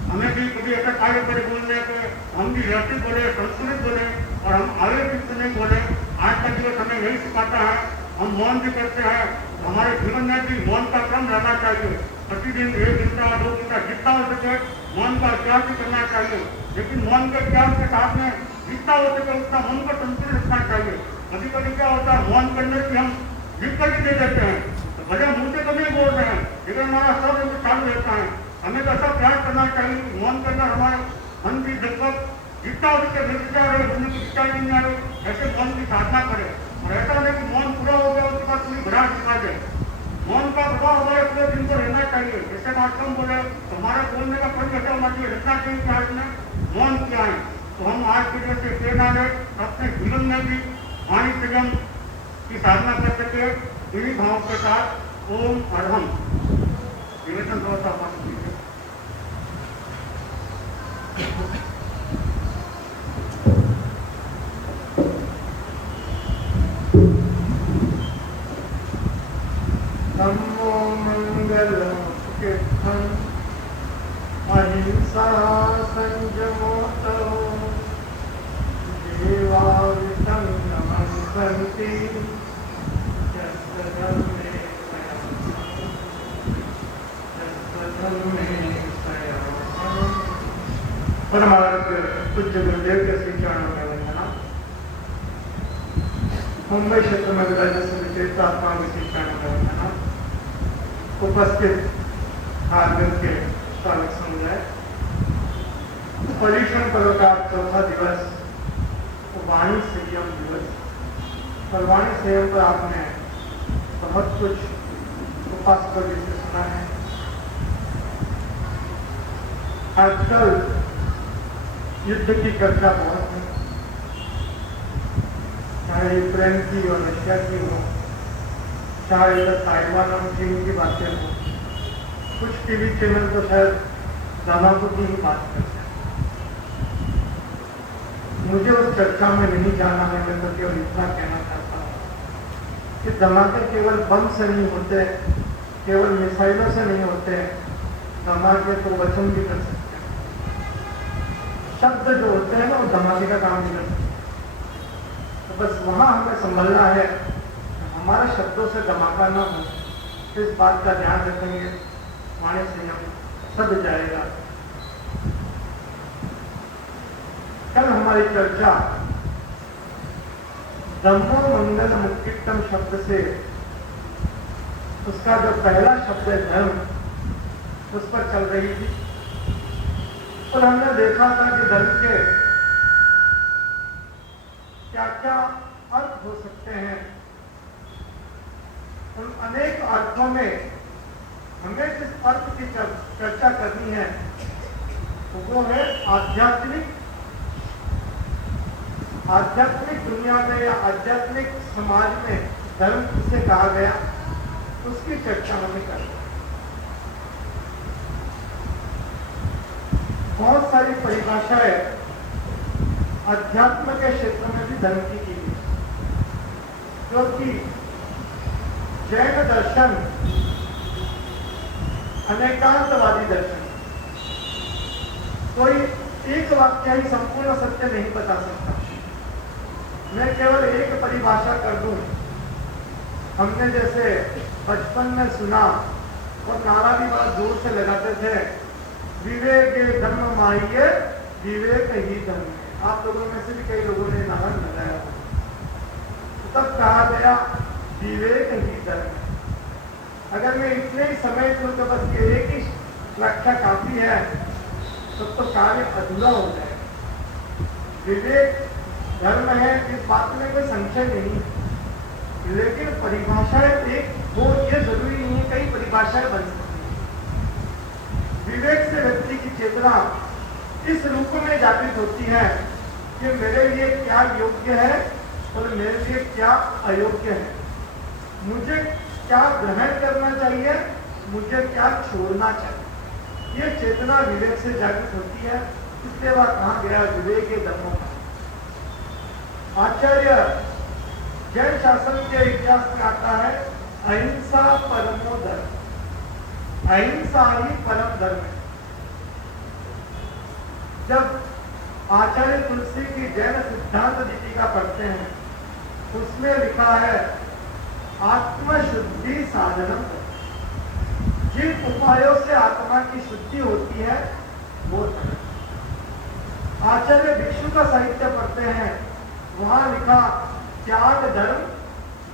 हमें भी कभी ऐसा कार्य करे बोलने के हम भी व्यवस्थित बोले, संतुलित बोले और हम आवेशित नहीं बोले। आज का दिवस हमें यही सिखाता है। हम मौन भी करते हैं, हमारे जीवन में भी मौन का क्रम रहना चाहिए। प्रतिदिन 1 घंटा 2 घंटा जितना हो सके मौन का अभ्यास भी करना चाहिए, लेकिन मौन के अभ्यास के साथ में जितना हो सके उतना मन को संतुलित रखना चाहिए। कभी कभी क्या होता है, मौन करने की हम जिक्र दे देते हैं, तो भले मुंह से तो नहीं बोल रहे हैं लेकिन हमारा सब चालू रहता है। हमें तो ऐसा प्रयास करना चाहिए कि मौन करना हमारे मन की जगत जितना हो सके निर्विचार रहे, मन की विचार नहीं आ रहे, ऐसे मौन की साधना करें। और ऐसा नहीं कि मौन पूरा हो गया उसके बाद पूरी भराट दिखा जाए। मौन का प्रभाव हमारे पूरे दिन को रहना चाहिए। जैसे महात्मा बोले तो हमारे बोलने का कोई ऐसा होना चाहिए, रखना चाहिए कि आज में मौन किया है। तो हम आज की तरह से प्रेरणा लें, अपने जीवन में भी वाणी संयम की साधना कर सके। इन्हीं भाव के साथ ओम अर्हम निवेदन थोड़ा सा कीजिए। नमो मंगलम कीर्तन अहिंसा संयमोतो देवावितं नमस्कन्ति यस्तधर्मे परमार्थ पूज्य गुरुदेव के श्री चरणों में वंदना। मुंबई क्षेत्र में विराजित सभी आत्माओं के श्री चरणों में वंदना। उपस्थित आदमी के स्वागत समुदाय, पर्युषण पर्व का चौथा दिवस वाणी संयम दिवस। और वाणी संयम पर आपने बहुत कुछ उपासकों जी से सुना है। आजकल युद्ध की चर्चा बहुत है, चाहे यूक्रेन की और रशिया की हो, चाहे ताइवान और चीन की बातें हो। कुछ टीवी चैनल तो शायद दादापुर की ही बात करते हैं। मुझे उस चर्चा में नहीं जाना है। मैं तो केवल इतना कहना चाहता हूँ कि धमाके केवल बम से नहीं होते, केवल मिसाइलों से नहीं होते। धमाके तो वचन भी कर सकते हैं। शब्द जो होते हैं ना वो धमाके का काम नहीं कर सकते। तो बस वहां हमें संभलना है, हमारे शब्दों से धमाका ना हो। तो इस बात का ध्यान रखेंगे, वाणी संयम सब जाएगा। कल हमारी चर्चा धम्मो मंगल मुक्तित्तम शब्द से, उसका जो पहला शब्द है धर्म, उस पर चल रही थी। और हमने देखा था कि धर्म के क्या क्या अर्थ हो सकते हैं। उन अनेक अर्थों में हमें जिस अर्थ की चर्चा करनी है वो है आध्यात्मिक दुनिया में या आध्यात्मिक समाज में धर्म किसे कहा गया, उसकी चर्चा हमें करनी है। बहुत सारी परिभाषाएं अध्यात्म के क्षेत्र में भी धर्म की गई, क्योंकि जैन दर्शन अनेकांतवादी दर्शन, कोई एक वाक्य ही संपूर्ण सत्य नहीं बता सकता। मैं केवल एक परिभाषा कर दूं। हमने जैसे बचपन में सुना और नारा भी बहुत दूर से लगाते थे, विवेक धर्म माहिए विवेक ही धर्म है। आप लोगों में से भी कई लोगों ने नारा लगाया। तब कहा गया विवेक ही धर्म है। अगर मैं इतने ही समय दूं तो बस ये एक ही व्याख्या काफी है, तब तो कार्य अधूरा हो जाए। विवेक धर्म है, इस बात में कोई संशय नहीं, लेकिन परिभाषाएं एक हो ये जरूरी नहीं है। कई परिभाषाएं बन सकती हैं। विवेक से व्यक्ति की चेतना इस रूप में जागृत होती है कि मेरे लिए क्या योग्य है और मेरे लिए क्या अयोग्य है, मुझे क्या ग्रहण करना चाहिए, मुझे क्या छोड़ना चाहिए। ये चेतना विवेक से जागृत होती है, इसलिए वह कहा गया विवेक धर्मों का। आचार्य जैन शासन के इतिहास में आता है अहिंसा परमो धर्म, अहिंसा ही परम धर्म है। जब आचार्य तुलसी की जैन सिद्धांत दीपिका पढ़ते हैं, उसमें लिखा है आत्मशुद्धि साधनम, जिन उपायों से आत्मा की शुद्धि होती है वो धर्म। आचार्य भिक्षु का साहित्य पढ़ते हैं, वहां लिखा त्याग धर्म,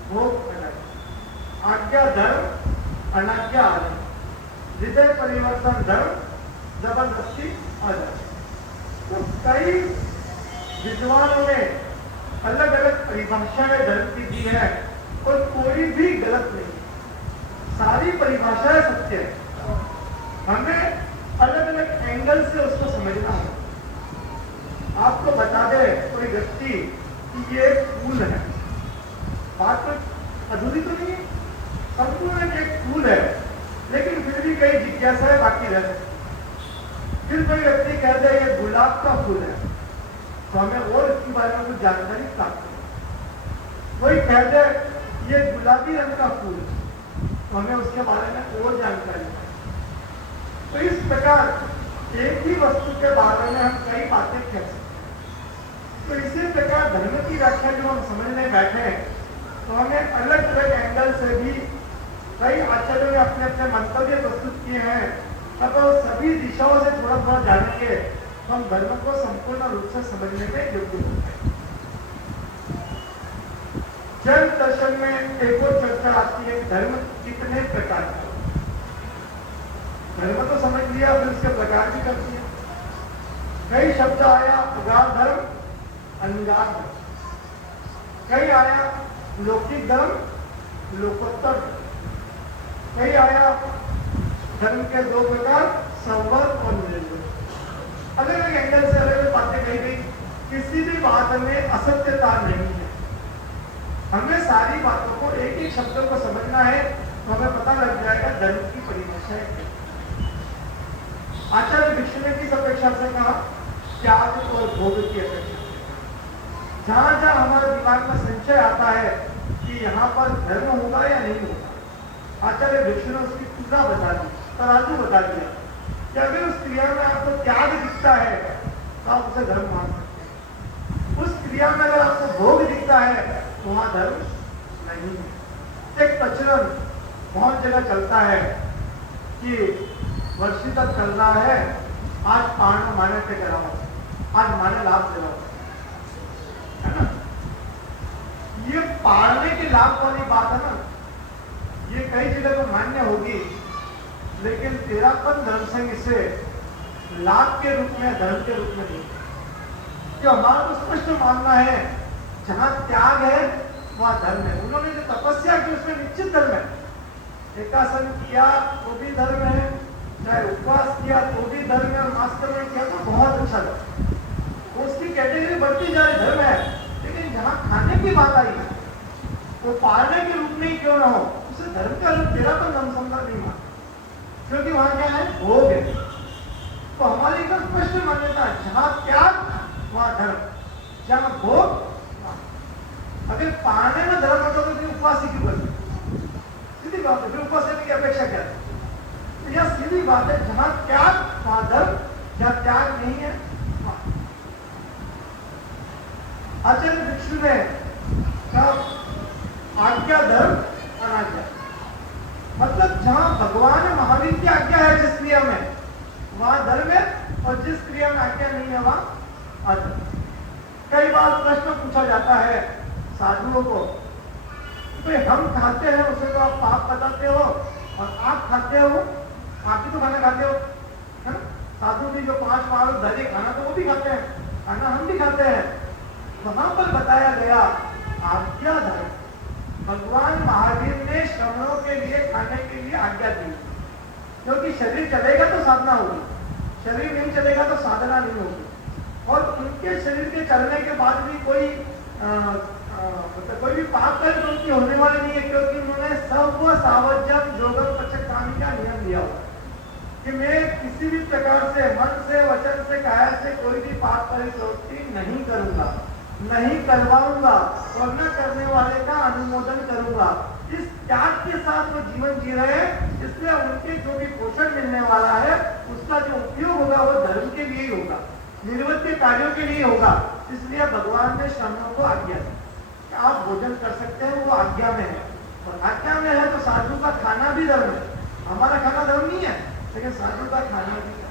भोग धर्म, आज्ञा धर्म, अनाज्ञा अधर्म, हृदय परिवर्तन धर्म, जबरदस्ती अधर्म। तो कई विद्वानों ने अलग अलग परिभाषाएं धर्म की दी है और कोई भी गलत नहीं, सारी परिभाषाएं सत्य है। हमें अलग अलग एंगल से उसको समझना है। आपको बता दे कोई व्यक्ति कि ये फूल है, बात तो अधूरी तो नहीं है, संपूर्ण एक फूल है, लेकिन फिर भी कई जिज्ञासाएं बाकी रह सकती। फिर कोई व्यक्ति कह दे ये गुलाब का फूल है, तो हमें और इसके बारे में कुछ जानकारी प्राप्त हो। कोई कह दे ये गुलाबी रंग का फूल, तो हमें उसके बारे में और जानकारी है। तो इस प्रकार एक ही वस्तु के बारे में हम कई बातें कह सकते हैं। तो इसी प्रकार धर्म की व्याख्या जो हम समझने बैठे हैं, तो हमें अलग अलग एंगल से भी कई आचार्यों ने अपने अपने मंतव्य प्रस्तुत किए हैं। अब सभी दिशाओं से थोड़ा थोड़ा जानेंगे तो हम धर्म को संपूर्ण रूप से समझने में योग्य होते हैं। जैन दर्शन में एक और चर्चा आती है, धर्म कितने प्रकार का। धर्म तो समझ लिया, फिर उसके प्रकार भी कर दिया। कई शब्द आया उदार धर्म, अनुदार धर्म, कई आया लौकिक धर्म, लोकोत्तर धर्म, कई आया धर्म के दो प्रकार, संवर और निर्भर। अलग अलग एंगल से अलग अलग बातें कही गई। किसी भी बात में असत्यता नहीं है। हमें सारी बातों को एक एक शब्द को समझना है, तो हमें पता लग जाएगा धर्म की परिभाषा है। आचार्य भिक्षु ने किस अपेक्षा से कहा? त्याग और भोग की अपेक्षा से। जहां जहां हमारे दिमाग में संशय आता है कि यहाँ पर धर्म होगा या नहीं होगा, आचार्य भिक्षु ने उसकी पूरा बता दी, तराजू बता दिया कि अगर उस क्रिया में आपको त्याग दिखता है तो आप उसे धर्म मान सकते हैं। उस क्रिया में अगर आपको भोग दिखता है तो वहां धर्म नहीं है। एक प्रचलन बहुत जगह चलता है कि वर्षी तक चल रहा है, आज पाण माने पे कराओ, आज माने लाभ दिलाओ, है ना। ये पाड़ने के लाभ वाली बात है ना, ये कई जगह तो मान्य होगी, लेकिन तेरापन धर्म संघ इसे लाभ के रूप में, धर्म के रूप में नहीं। जो हमारा तो स्पष्ट मानना है, जहां त्याग है वहां धर्म है। उन्होंने जो तपस्या की उसमें निश्चित धर्म है। एकासन किया तो भी धर्म है, चाहे उपवास किया तो भी धर्म है, और मास्टरमेंट किया तो बहुत अच्छा धर्म। उसकी कैटेगरी बढ़ती जा रही, धर्म है। लेकिन जहां खाने की बात आई है, वो पालने के रूप में ही क्यों ना हो, उसे धर्म का रूप तेरापन धर्म संघ नहीं मानता, क्योंकि वहां क्या है? भोग है। तो हमारी एकदम स्पष्ट मान्यता है, जहां त्याग वहां धर्म, जहां भोग। अगर पाने में धर्म होता तो फिर उपवास ही क्यों करते? सीधी बात है, फिर उपवास करने की अपेक्षा क्या है? तो यह सीधी बात है, जहां त्याग वहां धर्म, जहां त्याग नहीं है वहां। आचार्य भिक्षु ने कहा आज्ञा धर्म, अनाज्ञा, मतलब जहां भगवान महावीर की आज्ञा है जिस क्रिया में, वहां धर्म है, और जिस क्रिया में आज्ञा नहीं है वहां अधर्म। कई बार प्रश्न पूछा जाता है साधुओं को, तो हम खाते हैं उसे तो आप पाप बताते हो, और आप खाते हो, आप भी तो खाना खाते हो, है ना। साधु भी जो 5 बार दही खाना तो वो भी खाते हैं, खाना हम भी खाते हैं। वहां पर बताया गया आज्ञा धर्म। भगवान महावीर ने श्रमणों के लिए खाने के लिए आज्ञा दी, क्योंकि शरीर चलेगा तो साधना होगी, शरीर नहीं चलेगा तो साधना नहीं होगी। और उनके शरीर के चलने के बाद भी कोई मतलब कोई भी पाप कर्म उनकी होने वाली नहीं है, क्योंकि उन्होंने सर्व सावज्यम योगम पचक्रामी का नियम लिया हुआ कि मैं किसी भी प्रकार से मन से, वचन से, काया से कोई भी पाप प्रवृत्ति नहीं करूंगा, नहीं करवाऊंगा और न करने वाले का अनुमोदन करूंगा। इस त्याग के साथ वो जीवन जी रहे हैं, इसलिए उनके जो भी पोषण मिलने वाला है उसका जो उपयोग होगा वो धर्म के लिए ही होगा, निर्वृत्ति कार्यों के लिए होगा। इसलिए भगवान ने श्रमणों को आज्ञा दी कि आप भोजन कर सकते हैं, वो आज्ञा में है। और आज्ञा में है तो साधु का खाना भी धर्म है। हमारा खाना धर्म नहीं है, लेकिन साधु का खाना भी है।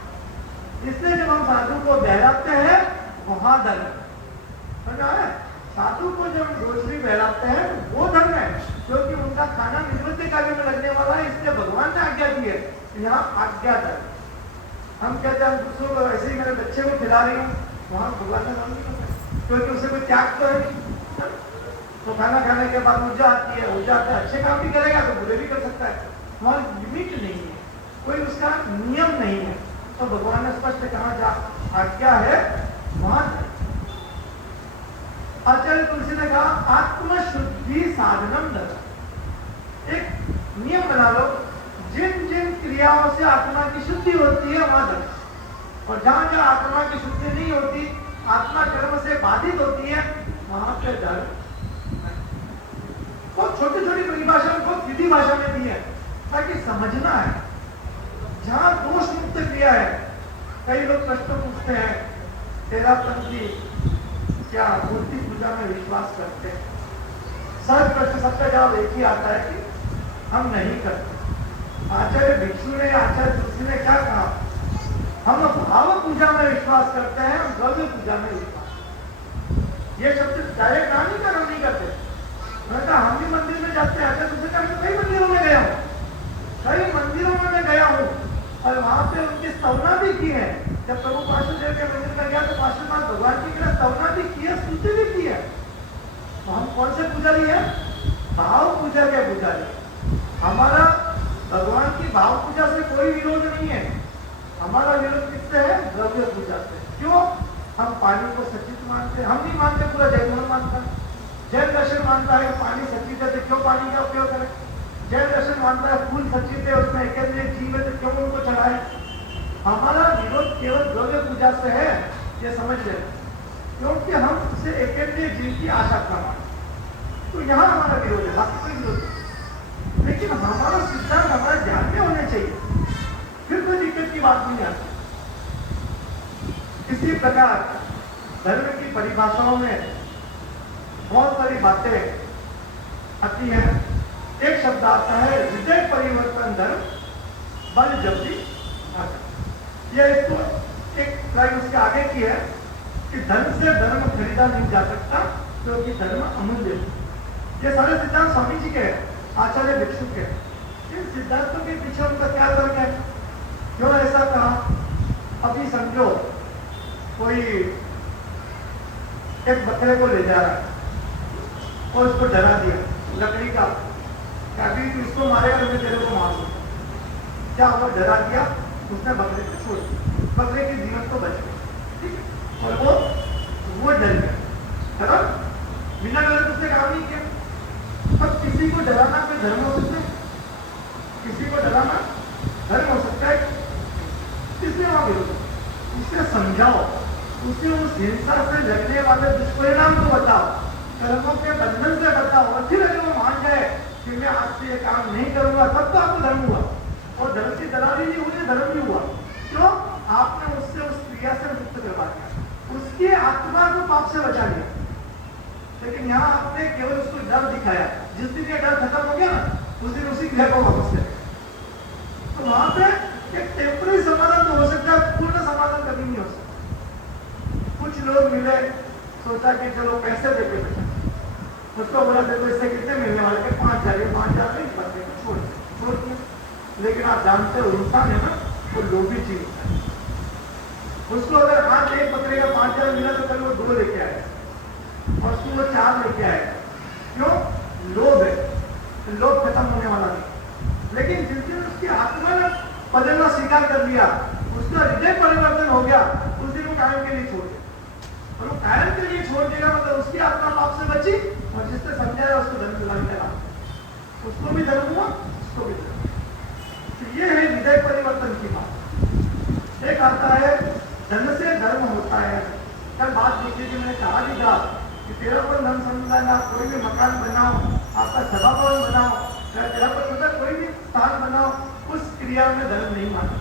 इसलिए जब हम साधु को बहलाते हैं वहां धर्म है। साधु को जब रोशनी बहलाते हैं वो धर्म है, क्योंकि उनका खाना निवृत्ति कार्य में लगने वाला है, इसलिए भगवान ने आज्ञा दी है। यहाँ आज्ञा धर्म। हम कहते हैं दूसरों को ऐसे ही मेरे बच्चे को खिला रही हूँ, वहां भगवान ने धर्म नहीं करता, क्योंकि उसे कोई त्याग तो है नहीं। तो खाना खाने के बाद ऊर्जा आती है, ऊर्जा आती है, अच्छे काम भी करेगा तो बुरे भी कर सकता है। वहां लिमिट नहीं है, कोई उसका नियम नहीं है। तो भगवान ने स्पष्ट कहा जहाँ आज्ञा है वहां। आचार्य तुलसी ने कहा आत्मशुद्धि साधनम धर्म। एक नियम बना लो, जिन जिन क्रियाओं से आत्मा की शुद्धि होती है वहां धर्म, और जहां जहां आत्मा की शुद्धि नहीं होती, आत्मा कर्म से बाधित होती है, वहां पे धर्म। बहुत छोटी छोटी परिभाषा बहुत विधि भाषा में दी है ताकि समझना है। जहां दोष मुक्त क्रिया है, कई लोग प्रश्न पूछते हैं, तेरा पंथी क्या मूर्ति पूजा में विश्वास करते हैं? सहज प्रश्न सबका जवाब एक ही आता है कि हम नहीं करते। आचार्य भिक्षु ने, आचार्य तुलसी ने क्या कहा? हम भाव पूजा में विश्वास करते हैं, हम द्रव्य पूजा में विश्वास। ये शब्द डायरेक्ट कहा नहीं कर, हम नहीं करते। मैंने कहा हम भी मंदिर में जाते हैं। आचार्य तुलसी ने कई मंदिरों में गया हूँ, कई मंदिरों में मैं गया हूँ और वहां पे उनकी स्तवना भी की है। जब प्रभु पार्श्वदेव के मंदिर में गया तो पार्श्वनाथ भगवान की स्तवना भी की है, स्तुति भी की है। तो हम कौन से पुजारी हैं? भाव पूजा के पुजारी। हमारा भगवान की भाव पूजा से कोई विरोध नहीं है। हमारा विरोध किससे है? द्रव्य पूजा से। क्यों? हम पानी को सचित मानते हैं। हम नहीं मानते, पूरा जैन धर्म मानता है। जैन दर्शन मानता है पानी सचित है, तो क्यों पानी का उपयोग करें? जैन दर्शन मानता है फूल सचित है, उसमें एक जीव है, तो क्यों उनको चढ़ाए? हमारा विरोध केवल द्रव्य पूजा से है, ये समझ ले, क्योंकि हम उसे एक जीव की आशा का मानते। तो यहाँ हमारा विरोध है, बाकी कोई विरोध नहीं। लेकिन हमारा सिद्धांत हमारे ध्यान में होने चाहिए, फिर कोई दिक्कत की बात नहीं आती। इसी प्रकार धर्म की परिभाषाओं में बहुत सारी बातें आती हैं। एक शब्द आता है हृदय परिवर्तन धर्म, बल जबरी आता। यह इसको एक लाइन उसके आगे की है कि धन से धर्म खरीदा नहीं जा सकता, क्योंकि धर्म अमूल्य है। ये सारे सिद्धांत स्वामी जी के हैं, आचार्य भिक्षु के। इन सिद्धांतों के पीछे उनका क्या तर्क है, क्यों ऐसा कहा? अभी समझो कोई एक बकरे को ले जा रहा है और उसको डरा दिया लकड़ी का, अभी तू इसको मारेगा तो मैं तेरे को मार दूंगा। क्या हुआ? डरा दिया, उसने बकरे को छोड़ दिया, बकरे के जीवन को बच गया, ठीक है? और वो डर गया, है ना? बिना डरे तो उसने काम नहीं किया। अब किसी को डराना कोई धर्म हो सकता है? किसी को डराना धर्म हो सकता है? इसलिए वहां विरोध, उसे समझाओ, उसे उस हिंसा से लगने वाले दुष्परिणाम को बताओ, कर्मों के बंधन से बताओ, और फिर अगर वो मान जाए कि मैं आज से ये काम नहीं करूंगा, तब तो आपको धर्म हुआ। और धर्म की दलाली नहीं हुई, धर्म भी हुआ। क्यों? आपने उससे उस क्रिया से मुक्त करवा दिया, उसकी आत्मा को पाप से बचा लिया। लेकिन यहाँ आपने केवल उसको डर दिखाया। जिस दिन ये डर खत्म हो गया ना, उस दिन उसी क्रिया को वापस ले। तो वहां पे एक टेम्पररी समाधान तो हो सकता है, पूर्ण समाधान कभी नहीं हो सकता। कुछ लोग मिले, सोचा कि चलो पैसे देके बेटा, उसको बोला देखो इससे कितने मिलने वाले थे? 5,000। 5,000 नहीं पड़ते, छोड़ दिया। लेकिन आप जानते हो इंसान है ना, वो लोभी चीज है। उसको अगर आज एक बकरे का 5,000 मिला तो कल वो 2 लेके आएगा, और उसको वो 4 लेके आएगा। क्यों? लोभ है। लोभ खत्म होने वाला नहीं। लेकिन जिस दिन उसकी आत्मा ने बदलना स्वीकार कर लिया, उसका हृदय परिवर्तन हो गया, उस दिन वो कायम के लिए छोड़ दिया। और वो कायम के लिए छोड़ देगा मतलब उसकी आत्मा पाप से बची, और जिसने समझाया उसको धर्म दिलाने लगा, उसको भी धर्म हुआ, उसको भी धर्म। तो ये है हृदय परिवर्तन की बात। एक आता है धन से धर्म होता है। कल बात देखी थी, मैंने कहा भी था कि तेरा पर धन संसाधन, कोई भी मकान बनाओ, आपका सभा भवन बनाओ, तेरा पर मतलब कोई भी स्थान बनाओ, उस क्रिया में धर्म नहीं माना।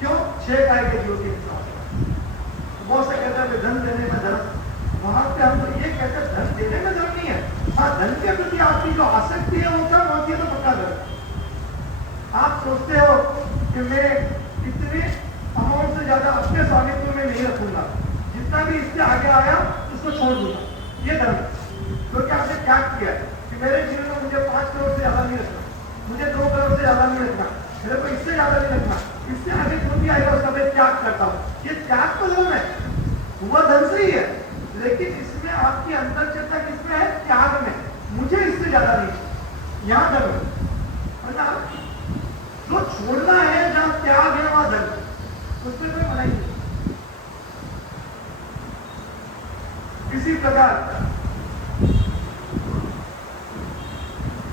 क्यों? 6 काय के जीव के विश्वास। बहुत से कहते हैं धन देने में धर्म, वहां पे हम तो ये कहते हैं धन देने में धर्म नहीं है। हाँ, धन के प्रति आपकी जो आसक्ति है वो कम होती है तो पक्का धर्म। आप सोचते हो कि मैं इतने अमाउंट से ज्यादा अपने स्वामित्व में नहीं रखूंगा, जितना भी इससे आगे आया उसको छोड़ दूंगा, ये धर्म। क्योंकि आपने त्याग किया कि मेरे जीवन में मुझे 5 करोड़ से ज्यादा नहीं रखना, मुझे 2 करोड़ से ज्यादा नहीं रखना, मेरे को इससे ज्यादा नहीं रखना, इससे आगे जो भी आएगा उसका मैं त्याग करता हूँ। ये त्याग तो धर्म है, हुआ धन से ही है, लेकिन इसमें आपकी अंतर चेतना किसमें है? त्याग में। मुझे इससे ज्यादा नहीं, यहाँ धर्म है। जो छोड़ना है, जहाँ त्याग है वहां धर्म, उसमें कोई मनाही नहीं। इसी प्रकार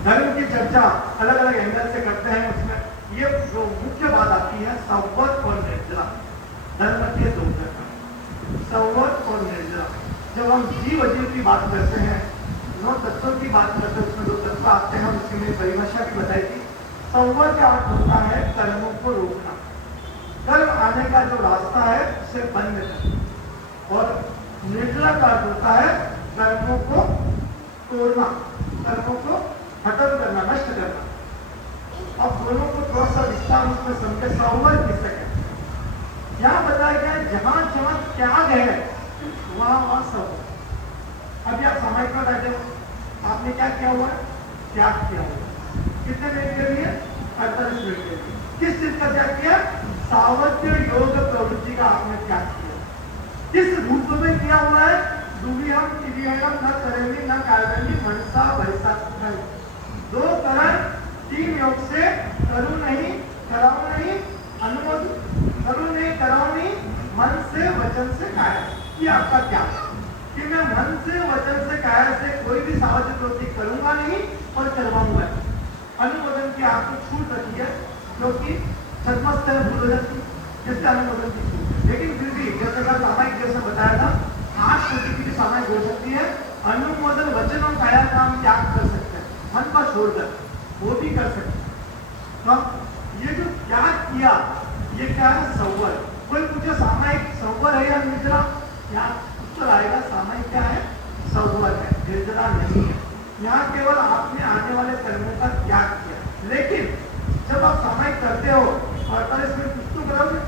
धर्म की चर्चा अलग अलग एंगल से करते हैं। उसमें ये जो मुख्य बात आती है संवत और निर्जरा, धर्म के 2 प्रकार, संवत और निर्जरा। जब हम जीव अजीव की बात करते हैं, 9 तत्वों की बात करते हैं, उसमें 2 तत्व आते हैं, उसकी मैंने परिभाषा भी बताई थी। संवत का अर्थ होता है कर्मों को रोकना, कर्म आने का जो रास्ता है उसे बंद करना, और निर्जरा का अर्थ होता है कर्मों को तोड़ना, कर्मों को खत्म करना, नष्ट करना। अब दोनों को थोड़ा सा विस्तार उसमें समझे, संवत किससे कहते हैं। यहाँ बताया गया है जहां जहां त्याग है वहां वहां संवत। अभी आप सामायिक में बैठे हो, आपने क्या किया हुआ है? त्याग किया हुआ है। कितने मिनट के लिए? 48 मिनट के लिए। किस चीज का त्याग किया? सावध्य योग प्रवृत्ति का आपने त्याग किया। किस रूप में किया हुआ है? दुविहम तिविहम न करेंगे न कार्बनी मनसा भैसा। 2 करण 3 योग से करूं नहीं, कराओ नहीं, अनुमोदन करूं नहीं, कराओ नहीं, मन से वचन से काया। ये आपका त्याग कि मैं मन से वचन से काया से कोई भी सावध्य प्रवृत्ति करूंगा नहीं और करवाऊंगा। अनुमोदन की आपको छूट रखी है, क्योंकि छदमस्त है भूल जाती, जिससे अनुमोदन की छूट है। लेकिन फिर भी जैसे कल सामायिक जैसे बताया था, 8 कोटि की सामायिक हो सकती है। अनुमोदन वचन और काया का हम त्याग कर सकते हैं, मन पर छोड़कर वो भी कर सकते हैं। तो ये जो त्याग किया, ये क्या है? संवर। कोई पूछे सामायिक संवर है या निर्जरा? यहाँ उत्तर आएगा सामायिक क्या है? संवर है, निर्जरा नहीं है। यहाँ केवल आपने आने वाले कर्मों का त्याग किया। लेकिन जब आप सामायिक करते हो, 48 मिनट कुछ तो करोगे,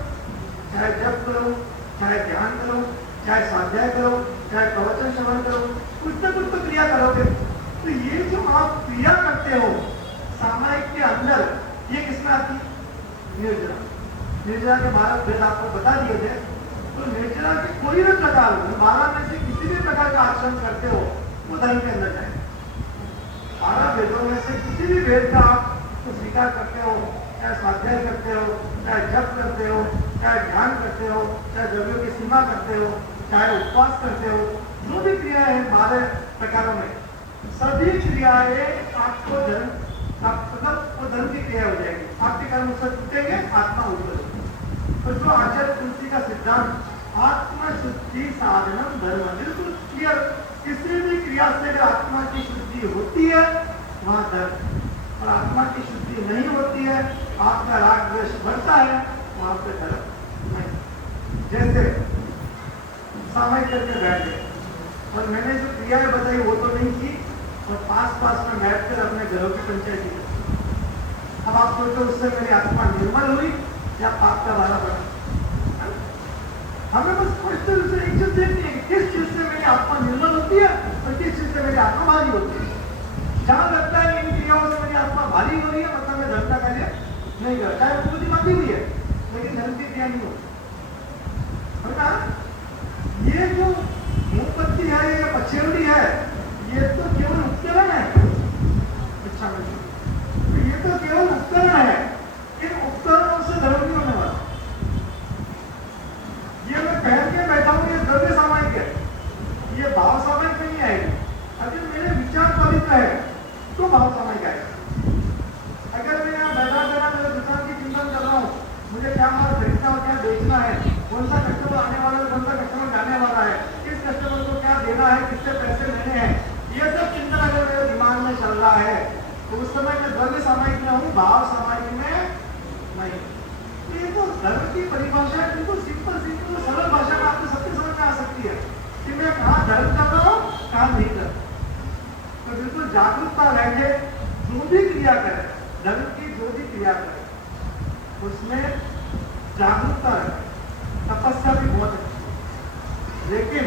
चाहे जप करो, चाहे ध्यान करो, चाहे स्वाध्याय करो, चाहे प्रवचन श्रवण करो, कुछ ना कुछ तो क्रिया करोगे। तो ये जो आप क्रिया करते हो सामायिक के अंदर, ये किसमें आती है? निर्जरा। निर्जरा के 12 भेद आपको बता दिए थे। तो निर्जरा के कोई भी प्रकार, 12 में से किसी भी प्रकार का आचरण करते हो वो धर्म के अंदर जाए। 12 भेदों में से किसी भी भेद का आप तो स्वीकार करते हो, चाहे स्वाध्याय करते हो, चाहे जप करते हो, चाहे ध्यान करते हो, चाहे द्रव्यों की सीमा करते हो, चाहे उपवास करते हो, जो भी क्रियाएं हैं 12 प्रकारों में, सभी क्रियाएं आपको धर्म, मतलब वो धर्म की क्रिया हो जाएगी। आपके कर्म उससे टूटेंगे, आत्मा ऊपर होगी। तो जो आचार्य तुलसी का सिद्धांत आत्मा शुद्धि साधनम धर्म, बिल्कुल क्लियर। किसी भी क्रिया से अगर आत्मा की शुद्धि होती है वहां धर्म, और आत्मा की शुद्धि नहीं होती है, आपका राग द्वेष बढ़ता है, वहां पे धर्म नहीं। जैसे सामायिक करके बैठ गए और मैंने जो क्रियाएं बताई वो तो नहीं की, और पास में बैठकर अपने घरों की पंचायत की। अब आप सोचो उससे मेरी आत्मा निर्मल हुई या पाप का भारा बढ़ा? हमें बस स्पष्ट रूप से एक चीज देखनी है कि किस चीज से मेरी आत्मा निर्मल होती है और किस चीज से मेरी आत्मा भारी होती है। जहां लगता है इन क्रियाओं से मेरी आत्मा भारी हो रही है, मतलब मैं धर्म का कार्य नहीं कर, चाहे पूरी बाकी हुई है लेकिन धर्म की क्रिया नहीं होती। ये जो मुंहपत्ती है, ये पछेवड़ी है, ये तो केवल उपकरण है। अच्छा, तो ये तो केवल उपकरण है, इन उपकरणों से धर्म भाव सामायिक नहीं आएगी। अगर मेरे विचार पवित्र है तो भाव सामायिक आएगा। अगर मैं यहाँ बैठा बैठा मेरे दुकान की चिंतन कर रहा हूँ, मुझे क्या माल खरीदना और क्या बेचना है, कौन सा कस्टमर आने वाला है, कौन सा कस्टमर जाने वाला है, किस कस्टमर को क्या देना है, किससे पैसे लेने हैं, ये सब चिंतन अगर मेरे दिमाग में चल रहा है तो उस समय मैं द्रव्य सामायिक में हूँ, भाव सामायिक में नहीं। ये तो धर्म की परिभाषा है, बिल्कुल सिंपल सिंपल सरल भाषा में आपको सबके समझ में आ सकती है कि मैं कहाँ धर्म कर रहा हूँ, कहाँ नहीं कर रहा। तो बिल्कुल जागरूकता रहेंगे, जो भी क्रिया करे, धर्म की जो भी क्रिया करे उसमें जागरूकता रहे। तपस्या भी बहुत अच्छी है, लेकिन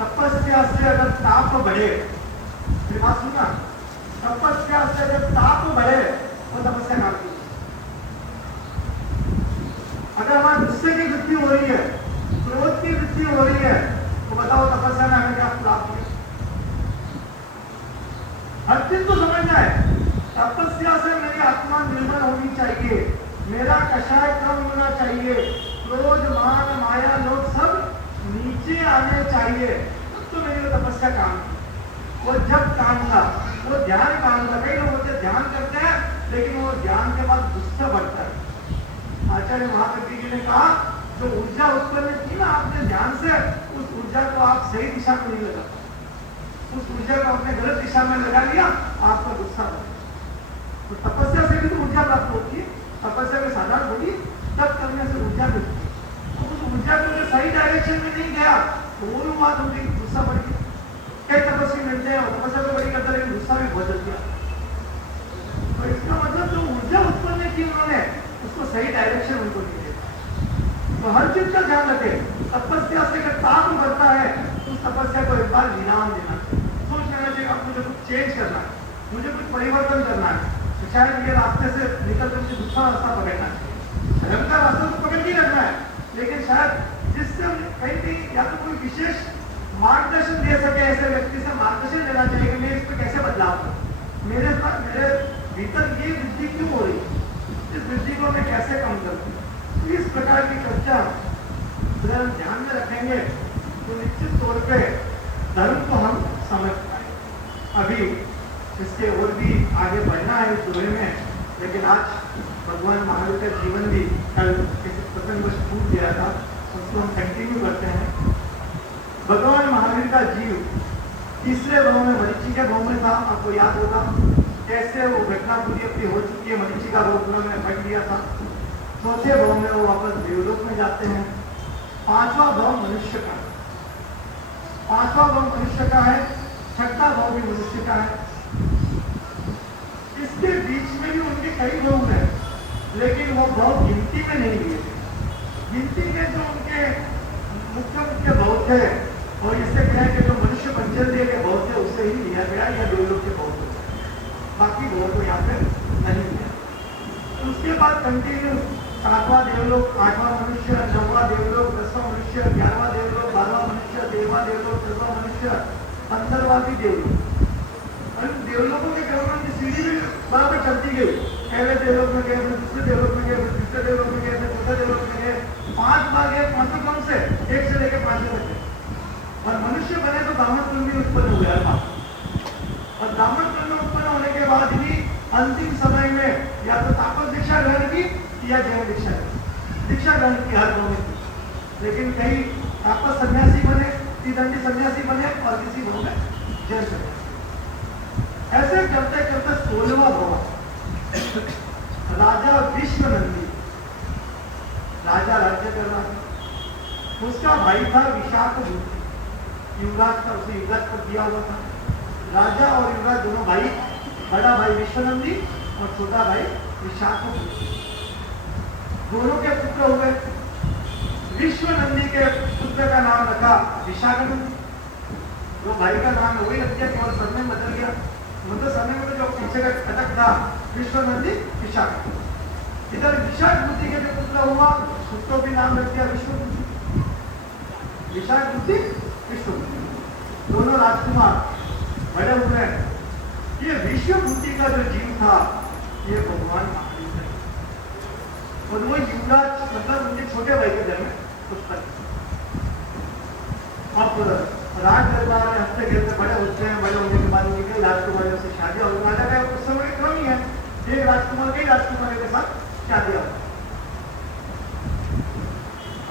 तपस्या से अगर ताप बढ़े, मेरी बात सुनना, तपस्या से अगर ताप बढ़े वो तपस्या काम की। अगर हमारे गुस्से की वृद्धि हो रही है, क्रोध की वृद्धि हो रही है, तो बताओ तपस्या में हमें क्या लाभ मिले? हर चीज को समझना है। तपस्या से मेरी आत्मा निर्मल होनी चाहिए, मेरा कषाय कम होना चाहिए, क्रोध मान माया लोग सब नीचे आने चाहिए, तो मेरी वो तपस्या काम की। वो जब काम था वो ध्यान काम था। कई लोग होते ध्यान करते हैं लेकिन वो ध्यान के बाद गुस्सा बढ़ता है। आचार्य महाकवि जी ने कहा जो ऊर्जा उत्पन्न की ना आपने ध्यान से, उस ऊर्जा को आप सही दिशा में नहीं लगा, उस ऊर्जा को आपने गलत दिशा में लगा लिया, आपका गुस्सा बढ़ा। तो तपस्या से भी तो ऊर्जा प्राप्त होती है। तपस्या में साधारण होगी, तब करने से ऊर्जा मिलती है। तो उस ऊर्जा को सही डायरेक्शन में नहीं गया तो वो भी बात होगी, गुस्सा बढ़ गया। कई तपस्वी मिलते हैं और तपस्या को बड़ी करते हैं, लेकिन गुस्सा भी बहुत जल्दी आता है। तो इसका मतलब जो ऊर्जा उत्पन्न की उन्होंने, उसको सही डायरेक्शन उनको नहीं देता। तो हर चीज का ध्यान रखें। तपस्या से अगर ताप बढ़ता है तो उस तपस्या को एक बार विराम देना चाहिए, सोच लेना चाहिए अब मुझे कुछ चेंज करना है, मुझे कुछ परिवर्तन करना है। तो शायद ये रास्ते से निकल कर मुझे दूसरा रास्ता पकड़ना चाहिए। धर्म का रास्ता तो पकड़ के रखना है, लेकिन शायद जिससे कहीं कहीं या तो कोई विशेष मार्गदर्शन दे सके, ऐसे व्यक्ति से मार्गदर्शन लेना चाहिए कि मैं इस पर कैसे बदलाव करूं, मेरे भीतर ये वृद्धि क्यों हो रही है, इस वृद्धि को मैं कैसे कम करूं। तो इस प्रकार की चर्चा अगर ध्यान में रखेंगे तो निश्चित तौर पे धर्म को हम समझ पाए। अभी इसके और भी आगे बढ़ना है इस दोहे में, लेकिन आज भगवान महावीर का जीवन भी कल किसी प्रसंग छूट गया था, उसको हम कंटिन्यू करते हैं। भगवान महावीर का जीव तीसरे भाव में मरीचि के भाव में था, आपको याद होगा कैसे वो घटना पूरी अपनी हो चुकी है, मरीचि का भाव पूरा मैंने पढ़ लिया था। चौथे भाव में वो वापस देवलोक में जाते हैं। पांचवा भाव मनुष्य का, पांचवा भाव मनुष्य का है, छठा भाव भी मनुष्य का है। इसके बीच में भी उनके कई भाव हैं, लेकिन वो भाव गिनती में नहीं लिए थे। गिनती में जो उनके मुख्य मुख्य भाव थे और इससे क्या है कि जो मनुष्य पंचेंद्रिय के भाव थे उससे ही लिया गया या देवलोक के भाव थे, बाकी भाव तो यहाँ पे नहीं है। तो उसके बाद कंटिन्यू 7वां देवलोक, 8वां मनुष्य, 9वां देवलोक, 10वां मनुष्य, 11वां देवलोक, 12वां मनुष्य, 13वां देवलोक, 14वां मनुष्य, 15वां भी देवलोक। देवलोकों के क्रम में सीढ़ी भी बराबर चलती गई। पहले देवलोक में गए, दूसरे देवलोक में गए, तीसरे देवलोक में गए, चौथे देवलोक में गए, 5 बार गए, 5 क्रम से 1 से लेकर 5 तक गए। और मनुष्य बने तो ब्राह्मण कुल भी उत्पन्न हुआ था, और ब्राह्मण कुल में उत्पन्न होने के बाद भी अंतिम समय में या तो तापस दीक्षा ग्रहण की या जैन दीक्षा ग्रहण की हर भाव में। लेकिन कई तापस सन्यासी बने, त्रिदंडी सन्यासी बने और किसी भाव में जैन सन्यासी। ऐसे करते करते 16वां भाव राजा विश्वनंदी, राजा राज्य कर रहा था, उसका भाई था विशाखभूति, युवराज का, उसे युवराज पर दिया हुआ था। राजा और युवराज दोनों भाई, बड़ा भाई विश्वनंदी और छोटा भाई विशाखभूति, दोनों के पुत्र हुए। विश्वनंदी के पुत्र का नाम रखा विशाखभूति, जो भाई का नाम वही रख दिया, केवल सरनेम बदल गया। मतलब सरनेम में जो पीछे का कटक था विश्वनंदी विशाखभूति। इधर विशाखभूति के जो पुत्र हुआ उसको भी नाम रख दिया विश्वभूति, विशाखभूति विश्वभूति, दोनों राजकुमार बड़े हुए। ये विश्वभूति का जो जीव था ये भगवान महावीर थे, और वो युवराज मतलब उनके छोटे भाई के घर में उत्पन्न। अब राज दरबार में हफ्ते खेलते बड़े होते हैं, बड़े होने के बाद उनकी कई राजकुमारियों से शादियां होती राजा का उस समय क्रम ही है, एक राजकुमार कई राजकुमारियों के साथ शादियां होती।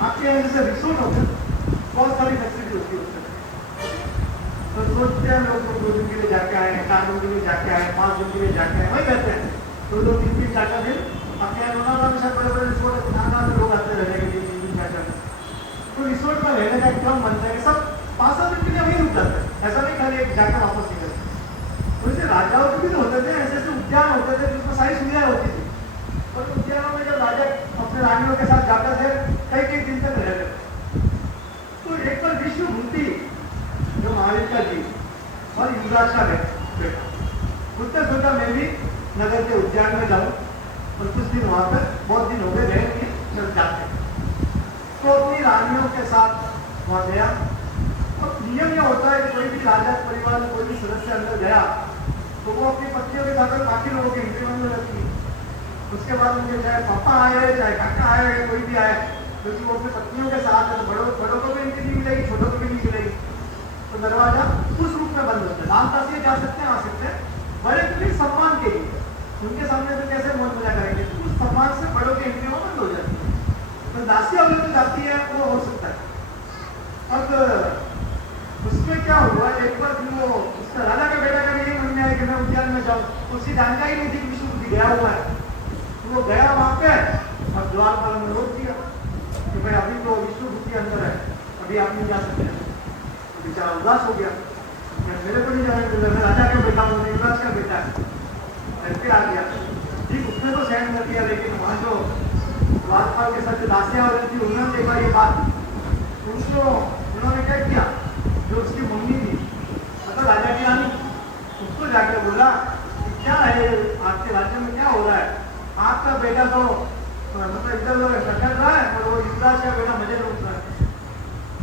आपके यहाँ जैसे रिसोर्ट होते हैं, बहुत सारी फैसिलिटी होती है उसमें, तो सोचते हैं लोग 2 दिन के लिए जाके आए, 4 दिन के लिए जाके आए, 5 दिन के लिए जाके आए, वही रहते हैं 2-2, 3-3, 4-4 दिन। आपके यहाँ लोनावला में शायद बड़े-बड़े रिसोर्ट है, नाना में लोग आते रहने के लिए 3-3, 4-4 दिन। तो रिसोर्ट में रहने का एक क्रम बनता है कि सब 5-7 दिन के लिए वहीं रुक जाते हैं, ऐसा नहीं खाली एक जाकर वापस निकलते। तो जैसे राजाओं के भी तो होते थे, ऐसे ऐसे उद्यान होते थे जिसमें सारी सुविधाएं होती थी, और उद्यानों में जब राजा अपने रानियों के साथ जाते थे कई दिन तक रहते थे। तो एक बार विष्णुभूति जो महाविद्या जी और युवराज का बेटा उसने सोचा मैं भी नगर के उद्यान में जाऊं और कुछ दिन वहां पर, बहुत दिन हो गए रह के चल जाते। तो अपनी रानियों के साथ वहां गया, और नियम यह होता है कि कोई भी राजा परिवार में कोई भी सदस्य अंदर गया तो वो अपनी पत्नियों के साथ बाकी लोगों के एंट्री में रहती है। उसके बाद उनके चाहे पापा आए, चाहे काका आए, कोई भी आए, क्योंकि वो अपनी पत्नियों के साथ है, तो बड़ों को भी एंट्री नहीं मिलेगी, छोटों को भी नहीं मिलेगी। तो दरवाजा उस रूप में बंद होता है। रामदासी जा सकते हैं, आ सकते हैं, बड़े के सम्मान के लिए, उनके सामने तो कैसे मौज मजा करेंगे, तो उस सम्मान से बड़ों की एंट्री बंद हो जाती है। तो दासी अगर तो जाती है वो हो सकता है। अब उसमें क्या हुआ, एक बार फिर वो उसका राजा का बेटा का यही मन में आया कि मैं उद्यान में जाऊँ, उसकी जानकारी नहीं थी विष्णुभूति गया हुआ है। तो वो गया वहां पे और द्वारपाल ने रोक दिया कि भाई अभी तो विष्णुभूति अंदर है, अभी आप नहीं जा सकते। तो बेचारा उदास हो गया, मेरे को नहीं जाने मिल रहा, मैं राजा का बेटा हूँ, युवराज का बेटा है, ऐसे आ गया। ठीक उसने तो सहन कर दिया, लेकिन वहां जो द्वारपाल के साथ जो दासियां हो रही थी उन्होंने देखा ये बात, उन्होंने क्या किया, जो उसकी मम्मी थी मतलब राजा की रानी, उसको जाकर बोला कि क्या है आपके राज्य में क्या हो रहा है, आपका बेटा तो मतलब इधर उधर भटक रहा है और वो युवराज का बेटा मजे लूट रहा है।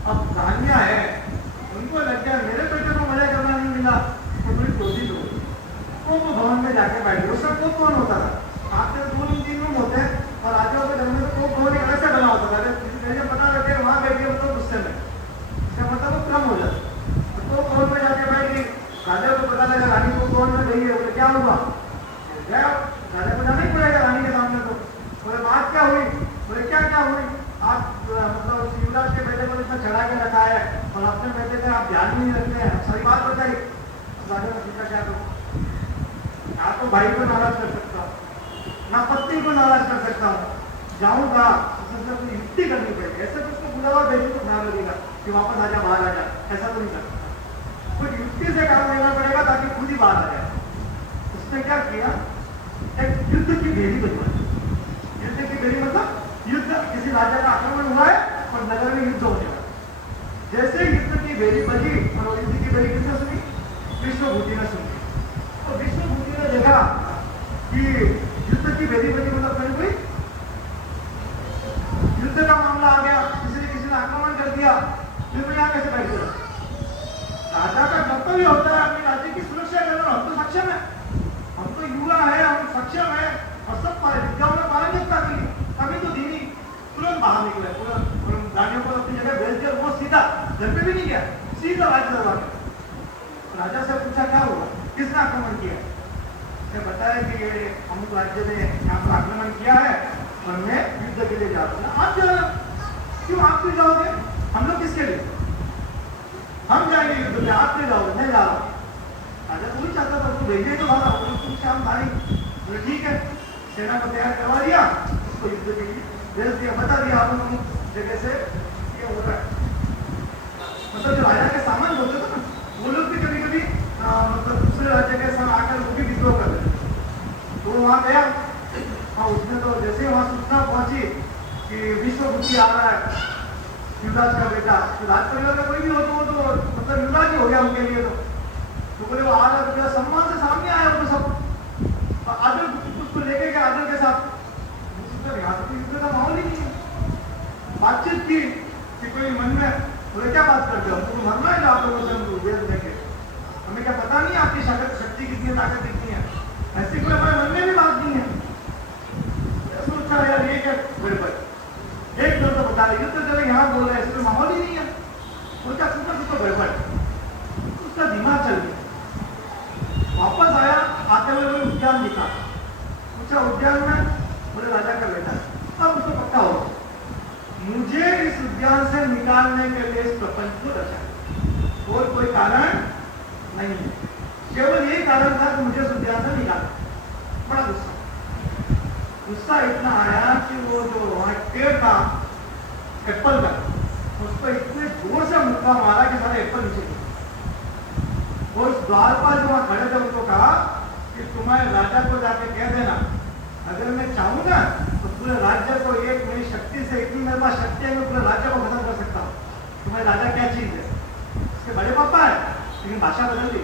अब रानियां है, उनको लग गया मेरे बेटे को मजा करना नहीं मिला, तो थोड़ी क्रोधित हो गई। वो भवन में जाके बैठ गई। उसका कोप कौन होता था, आपके 2-3 रूम होते हैं और राजाओं के घर में तो कोप भवन एक अलग से बना होता था, जब पता लगे वहां बैठ गए तो गुस्से में, इसका मतलब वो क्रम हो जाता। तो भवन में जाके बैठ गई, राजा को पता लगा रानी को भवन में गई है, बोले क्या हुआ, राजा को जाना ही पड़ेगा रानी के सामने। तो बोले बात क्या हुई, बोले क्या हुई, आप मतलब युवराज के बेटे को इसमें चढ़ा के रखा है और अपने बेटे का आप ध्यान नहीं रखते हैं, सारी बात बताई। राजा ने पूछा क्या करूं, ना तो भाई को नाराज कर सकता हूँ, ना पत्नी को नाराज कर सकता हूँ, जाऊंगा तो युक्ति करनी पड़ेगी, ऐसे तो उसको बुलावा भेजू तो खराब लगेगा कि वापस आजा बाहर आ जा, ऐसा तो नहीं कर सकता, कुछ युक्ति से काम लेना पड़ेगा ताकि खुद ही बाहर आ जाए। उसने क्या किया, एक युद्ध की बेड़ी बनवाई। युद्ध की बेड़ी मतलब युद्ध, किसी राजा का आक्रमण हुआ है और नगर में युद्ध होने वाला, जैसे युद्ध की बेड़ी बजी और युद्ध की बेड़ी किसने सुनी, विष्णुभूति ने सुनी। तो विष्णुभूति ने देखा कि युद्ध की बेड़ी बजी मतलब कहीं कोई युद्ध का मामला आ गया, किसी ने आक्रमण कर दिया, फिर मैं यहाँ कैसे बैठ गया। राजा का कर्तव्य होता है अपने राज्य की सुरक्षा करना, हम तो सक्षम है, हम तो युवा है, हम सक्षम है और सब विद्याओं में पारंगतता की, अभी तो दीनी तुरंत बाहर निकले, तुरंत रानियों को अपनी जगह भेज दिया, वो सीधा घर पे भी नहीं गया, सीधा राज्य दरबार में। राजा से पूछा क्या हुआ, किसने आक्रमण किया, उसने बताया कि ये अमुक राज्य ने यहाँ पर आक्रमण किया है और मैं युद्ध के लिए जा रहा हूँ। आप जाना, क्यों आप क्यों जाओगे, हम लोग किसके लिए, हम जाएंगे युद्ध में, आप क्यों जाओगे, मैं जा रहा हूँ। राजा तो नहीं चाहता था, उसको भेजे तो भागा, तुम शाम भाई, बोले ठीक है, सेना को तैयार करवा दिया, उसको युद्ध के लिए भेज दिया, बता दिया आप लोग जगह से ये हो रहा है। मतलब जो राजा के सामान बोलते थे ना, वो लोग भी कभी कभी मतलब दूसरे राज्य के साथ आकर वो भी विद्रोह कर देते। तो वहां गया, हाँ उसने तो जैसे ही वहां सूचना पहुंची कि विष्णुभूति आ रहा है, युवराज का बेटा, तो राज परिवार का कोई भी हो तो मतलब युवराज ही हो गया उनके लिए। तो बोले वो आ रहा है, तो सम्मान से सामने आया, तो सब आदर उसको लेके गया, आदर के साथ। यहाँ तो युद्ध का माहौल ही नहीं है। बातचीत की कि कोई मन में बोले क्या बात करते हो, हमको मरना है आप लोगों से, हमको वेद देंगे, हमें क्या पता नहीं आपकी शक्ति कितनी है, ताकत कितनी है, ऐसी कोई हमारे मन में भी बात नहीं है। सोचा यार ये क्या गड़बड़, एक दो तो बता रहे युद्ध चले यहाँ बोल रहे हैं, इसमें माहौल ही नहीं है। सोचा से निकालने के लिए इस प्रपंच को रचा, और कोई कारण नहीं है। केवल यही कारण था कि मुझे इस उद्यान से निकाला। बड़ा गुस्सा इतना आया कि वो जो वहां पेड़ था एप्पल का, उस पर इतने जोर से मुक्का मारा कि सारे एप्पल नीचे गिरे। और उस द्वारपाल जो वहां खड़े थे उनको कहा कि तुम्हारे राजा को जाके कह देना, अगर मैं चाहूँ ना तो पूरे राज्य को एक मेरी शक्ति से, इतनी मेरे पास शक्ति है, मैं पूरे राज्य को खत्म कर सकता हूँ। तुम्हारे राजा क्या चीज है? उसके बड़े पापा है, लेकिन भाषा बदल दी।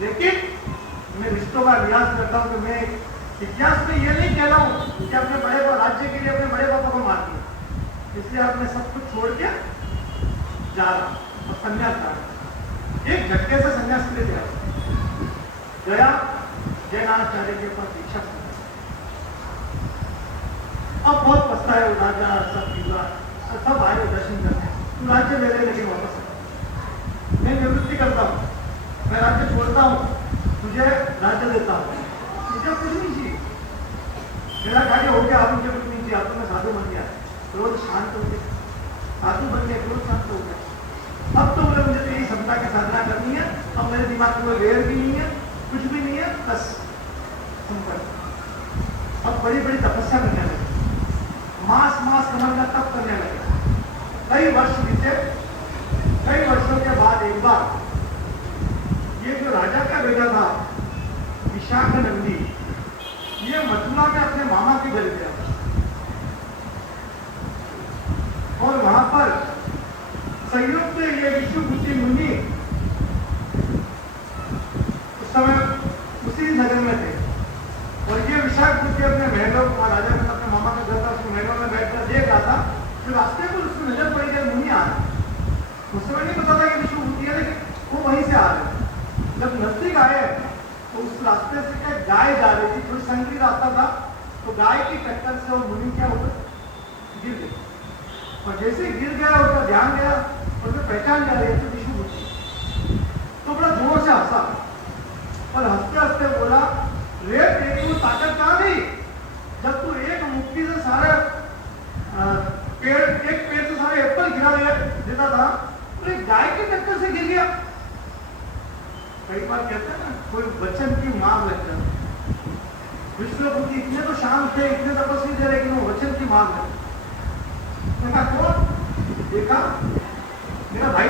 लेकिन मैं रिश्तों का लिहाज करता हूँ कि मैं इतिहास में ये नहीं कह रहा हूँ कि अपने बड़े राज्य के लिए अपने बड़े पापा को मार दिया, इसलिए आपने सब कुछ छोड़ के जा रहा और संन्यास ला रहा। एक झटके से संन्यास के लिए गया, जैनाचार्य के पास दीक्षा। अब बहुत पछताया वो राजा, सब आए दर्शन करने, तू राज्य ले ले लेकिन वापस मैं निवृत्ति करता हूँ, मैं राज्य छोड़ता हूँ, तुझे राज्य देता हूँ। मुझे कुछ नहीं चाहिए, मेरा कार्य हो गया, आप मुझे कुछ नहीं चाहिए। आपको मैं साधु बन गया, क्रोध शांत हो गया, साधु बन गया, क्रोध शांत हो गया। अब तो मुझे तेरी समता की साधना करनी है, अब मेरे दिमाग में कोई वेर भी नहीं है, कुछ भी नहीं है, बस संपर्क। अब बड़ी बड़ी तपस्या करने लगे, मास कमर का तप करने लगे। कई वर्ष बीते, कई वर्षों के बाद एक बार ये जो राजा का बेटा था विशाखानंदी, ये मथुरा में अपने मामा के घर गया और वहां पर संयुक्त ये विष्णुबुद्धि मुनि उस समय उसी नगर में थे। और ये विशाखबुद्धि अपने महलों, राजा ने अपने मामा के घर था, उसके महलों में बैठकर देख रहा था। जो रास्ते पर उसको नजर पड़ी कि मुनि आ रहे, उस समय नहीं पता था कि विष्णुबुद्धि है, लेकिन वो वहीं से आ रहे। जब नजदीक आए तो उस रास्ते से क्या गाय जा रही थी, थोड़ी संकरी रास्ता था, तो गाय की टक्कर से वो मुनि क्या हुआ, गिर गए। और जैसे गिर गया उसका ध्यान गया और वो पहचान जा रही है विष्णुबुद्धि, तो बड़ा जोर से हंसा और हंसते हंसते बोला, रे तेरी वो ताकत कहाँ गई जब तू एक मुट्ठी से सारे एक पेड़ से सारे एप्पल गिरा देता था, तो एक गाय की टक्कर से गिर गया। कई बार कहते हैं ना, कोई वचन की मार लग जाती। विष्णुबुद्धि इतने तो शांत थे, इतने तपस्वी थे, लेकिन वो वचन की मार लग देखा कौन? देखा मेरा भाई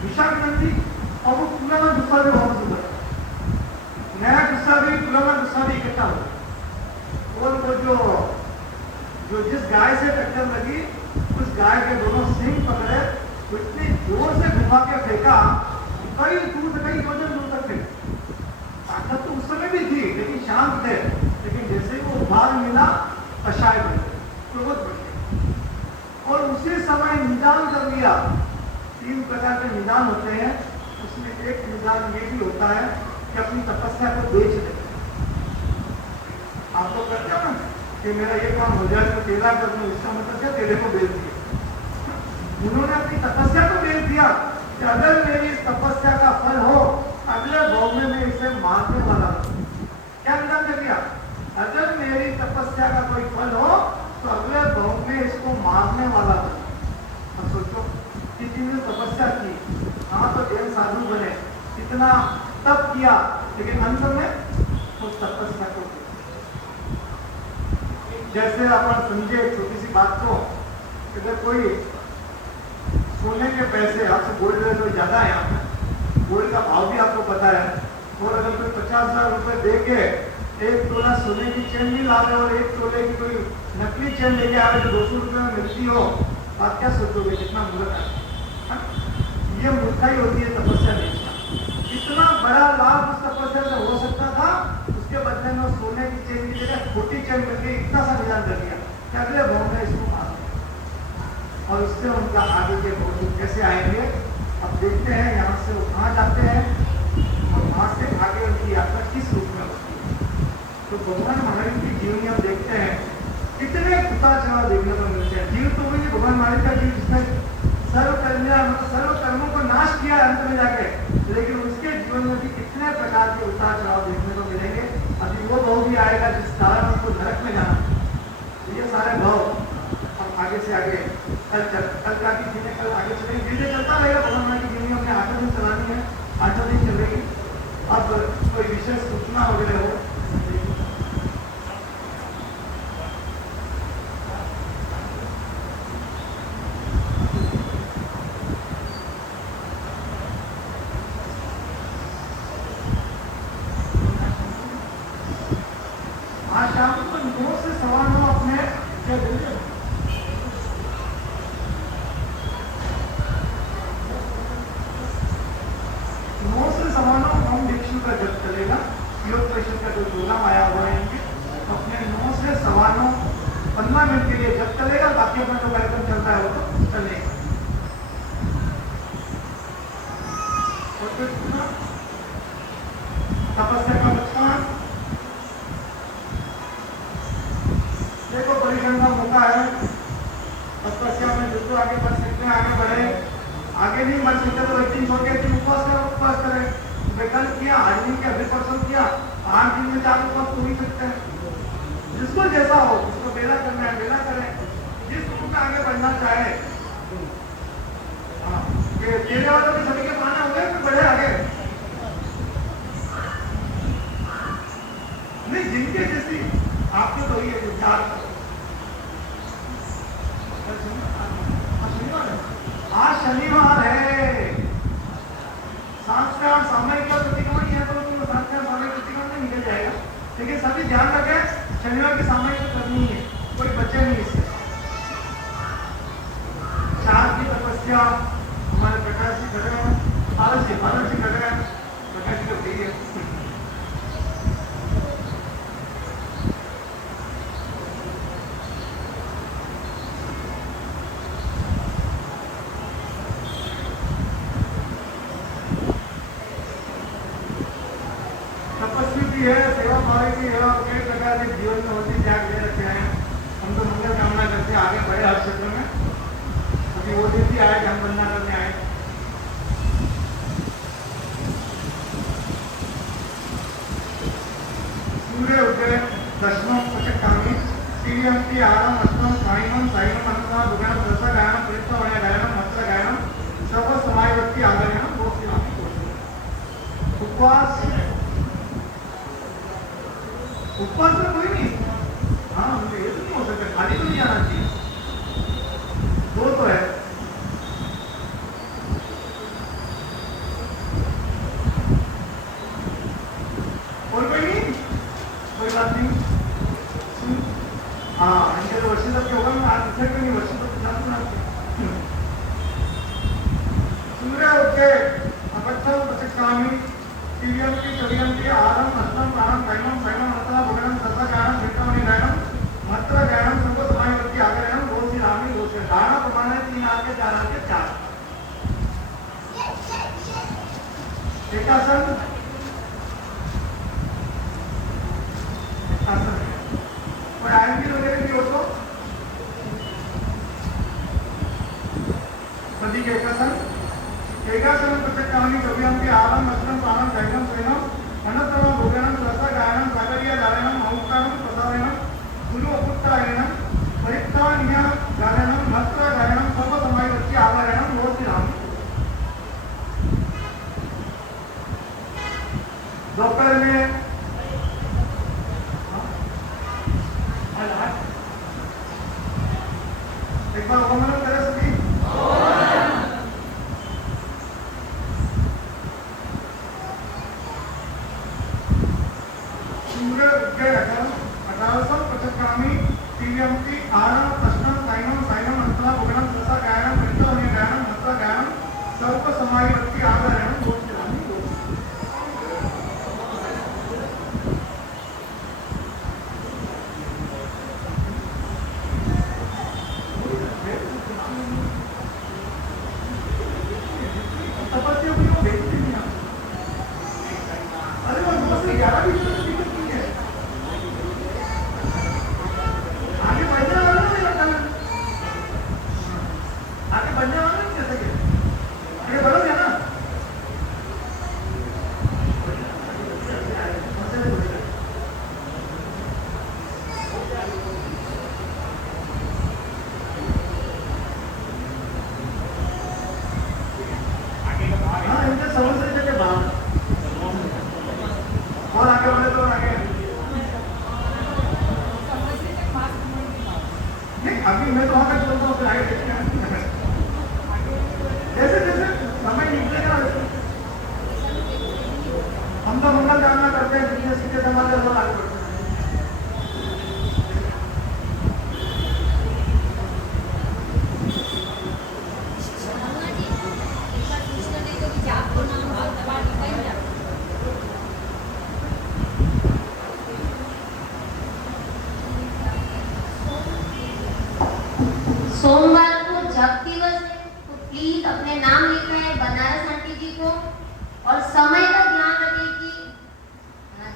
विशाखानंदी, और वो पुराना गुस्सा भी वापस उतर, नया गुस्सा भी, पुराना गुस्सा भी इकट्ठा हो। और वो जो जिस गाय से टक्कर लगी, उस गाय के दोनों सिंग पकड़े, इतनी जोर से घुमा के फेंका, कई दूर से, कई योजन दूर तक फेंका। ताकत तो उस समय भी थी, लेकिन शांत थे। लेकिन जैसे ही वो उभार मिला, कषाय बन गए, क्रोध बन गए। और उसी समय निदान कर लिया। 3 प्रकार के निदान होते हैं, उसमें एक निदान ये भी होता है कि अपनी तपस्या को बेच दे। आप तो करते हो ना कि मेरा ये काम हो जाए तो तेरा कर दूं, इसका मतलब क्या, तेरे को बेच दिया। उन्होंने अपनी तपस्या को बेच दिया कि अगर मेरी इस तपस्या का फल हो, अगले भाव में मैं इसे मारने वाला हूं। क्या निदान कर दिया? अगर मेरी तपस्या का कोई फल हो तो अगले भाव में इसको मारने वाला हूं। अब सोचो, किसी ने तपस्या की, हाँ तो जैन साधु बने, इतना तप किया, लेकिन अंत में उस तपस्या को, जैसे अपन समझे छोटी सी बात को, अगर कोई सोने के पैसे आपसे गोल्ड रेट तो ज्यादा है, यहाँ पे गोल्ड का भाव भी आपको पता है, और अगर कोई 50,000 रुपए दे के 1 तोला सोने की चेन भी ला रहे और 1 तोले की कोई नकली चेन लेके आ रहे जो 200 रुपए में मिलती हो, आप क्या सोचोगे, कितना मूर्ख है? ये मूर्खाई होती है तपस्या नहीं। इतना बड़ा लाभ उस तपस्या से हो सकता था, उसके बदले में सोने की चेन की जगह खोटी चेन मिल गई, इतना सा निदान कर दिया कि अगले भाव में इसको मार, और उससे उनका आगे के भौतिक कैसे आएंगे। अब देखते हैं यहाँ से वो कहाँ जाते हैं और वहाँ से आगे उनकी यात्रा किस रूप में होती है। तो भगवान महावीर की जीवनी हम देखते हैं, कितने उतार चढ़ाव देखने को मिलते हैं। जीव तो वही भगवान महावीर का जीव जिसने सर्व कर्मों को नाश किया अंत में जाके, लेकिन उसके जीवन में भी कितने प्रकार के उतार चढ़ाव देखने को मिलेंगे। अभी वो भाव भी आएगा जिस कारण उनको नरक में जाना। ये सारे भाव हम आगे से आगे कल का की चीजें कल आगे चलेंगे, धीरे चलता रहेगा। भगवान की जीवनी हमने 8 दिन चलानी है, 8 दिन चलेगी। अब कोई विशेष सूचना वगैरह हो। आज शाम को 9 से 9:15 अपने क्या बोलिए 9 से 9:15 हम भिक्षु का जब चलेगा, योग परिषद का जो प्रोग्राम आया हुआ है इनके, अपने 9 से 9:15 15 मिनट के लिए जब चलेगा, बाकी अपना जो कार्यक्रम चलता है वो तो चलेगा। और फिर तपस्या का बचपन देखो, परिश्रम का मौका है। तपस्या में जो आगे बढ़ सकते हैं आगे बढ़े, आगे नहीं बढ़ सकते तो एक दिन छोड़ के दिन उपवास करें। विकल्प किया, आज दिन के 20% किया, 8 दिन में 4 उपवास तो ही सकते हैं। जिसको जैसा हो, जिसको बेला करना है बेला करें, जिस रूप में आगे बढ़ना चाहे। हाँ, ये तेरे वालों के सभी के माने हो गए फिर बढ़े आगे नहीं, जिनके जैसी आपके तो ये विचार। आज शनिवार है, सांस्कृतिक सामयिक का प्रतिक्रमण है, तो तुम सांस्कृतिक सामयिक प्रतिक्रमण में निकल जाएगा। लेकिन सभी ध्यान रखें, शनिवार की सामयिक करनी है, कोई बचे नहीं इससे। शाद की तपस्या हमारे प्रकाश जी कर रहे हैं, पारस जी कर रहे हैं, प्रकाश जी को चाहिए। है, सेवा भाव की है, और कई प्रकार के जीवन में होती त्याग दे रखे हैं। हम तो मंगल कामना करते हैं आगे बढ़े हर क्षेत्र में, क्योंकि वो दिन भी आए हम बनना करने आए। सूर्य उदय दशमों पचकामी सीरियंती आरम अष्टम साइमम साइमम अंतरा दुगान रसा गायनम प्रीता वने गायनम मत्र गायनम सर्व समायवर्ती आगमनम वो सिनामी उपवास में कोई नहीं। हाँ, मुझे ये तो नहीं हो सकता, खाली तो नहीं आना चाहिए। दो तो है, और कोई नहीं, कोई बात नहीं। हाँ, इनके तो वर्षी तक होगा, मैं आज इसे नहीं वर्षी तक जाना। सूर्य उठे अपच्छम पचकामी सीरियंती चलियंती आरम अष्टम प्राणम गायनम साइनम अंतरा भगनम सत्ता गायनम भीतमणि गायनम मत्र गायनम सबको समायवर्ती आगमनम वो श्री रामी वो श्री दाना प्रमाण है 3 आके 4 आके 4 एकासन और आयंगी वगैरह की हो तो सदी के एकासन प्रत्यक्ष कवियम के आरम अष्टम प्राणम गायनम साइनम अनंतरम भोगनम रसा गायनम सागरिया गायनम औकारणम प्रसारणम गुरु अपुत्रायणम परित्तान्य गायनम मत्र गायनम सर्व समायवर्ती आगमनम वो श्री राम। दोपहर में एक बार ओम करे सभी। सूर्य उदय अठारसम पचकामी तीव्यंती आरम अष्टम साइनम साइनम अंतरा भुगनम ससा गायनम प्रीतमणि गायनम मत्र गायनम सर्व समायवर्ती आगमनम वो श्री रामी। प्लीज अपने नाम लिख रहे हैं बनारस आंटी जी को, और समय का ध्यान रखें कि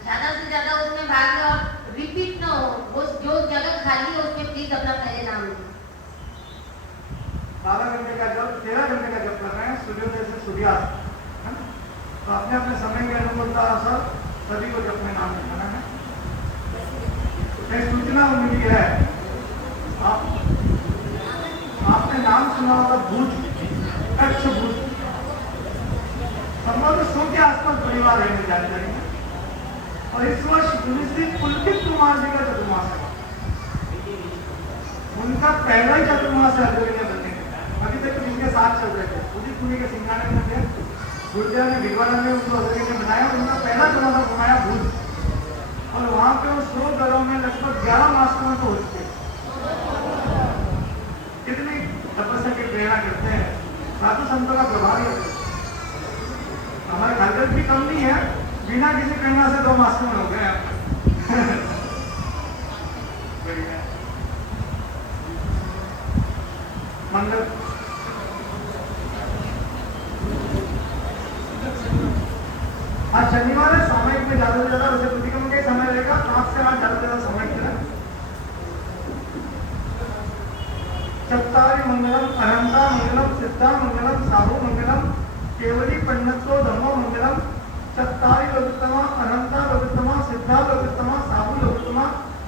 ज्यादा से ज्यादा उसमें भाग ले और रिपीट ना हो, वो जो जगह खाली है उसमें प्लीज अपना पहले नाम लिखें। 12 घंटे का जब 13 घंटे का जब कर रहे हैं सूर्योदय से सूर्यास्त, है ना? तो अपने अपने समय के अनुकूलता अनुसार सभी को जब में नाम लिखाना है। एक सूचना मिली है, आपने नाम सुना होगा भूज, कच्छ भूज, संभवतः 100 के आसपास परिवार रहने जानकारी है। और इस वर्ष श्री पुलकित कुमार जी का चतुर्मास है, उनका पहला ही चतुर्मास है अद्वैत बनने का। अभी तक तो इनके साथ चल रहे थे, पूरी पुणे के सिंगाने में थे, गुरुदेव ने भिगवानंद में उनको अद्वैत ने बनाया, उनका पहला चतुर्मास बनाया भूज, और वहां पे वो 100 घरों में लगभग 11 मास में तो हो चुके। कितनी तपस्या की प्रेरणा करते हैं, साधु संतों का प्रभाव है। हमारे खालगत भी कम नहीं है, बिना किसी प्रेरणा से 2 मास में हो गए। मंगल आज शनिवार है, सामयिक में ज्यादा से ज्यादा वैसे प्रतिक्रम का समय रहेगा, 5 से 8 ज्यादा से ज्यादा समय है। चत्तारि मंगलम, अनंता मंगलम, सिद्धा मंगलम, साहु मंगलम, केवली पंडितो धम्मो मंगलम, चत्तारि लोकोत्तमा, अनंता लोकोत्तमा, सिद्धा लोकोत्तमा, साहु लोकोत्तमा,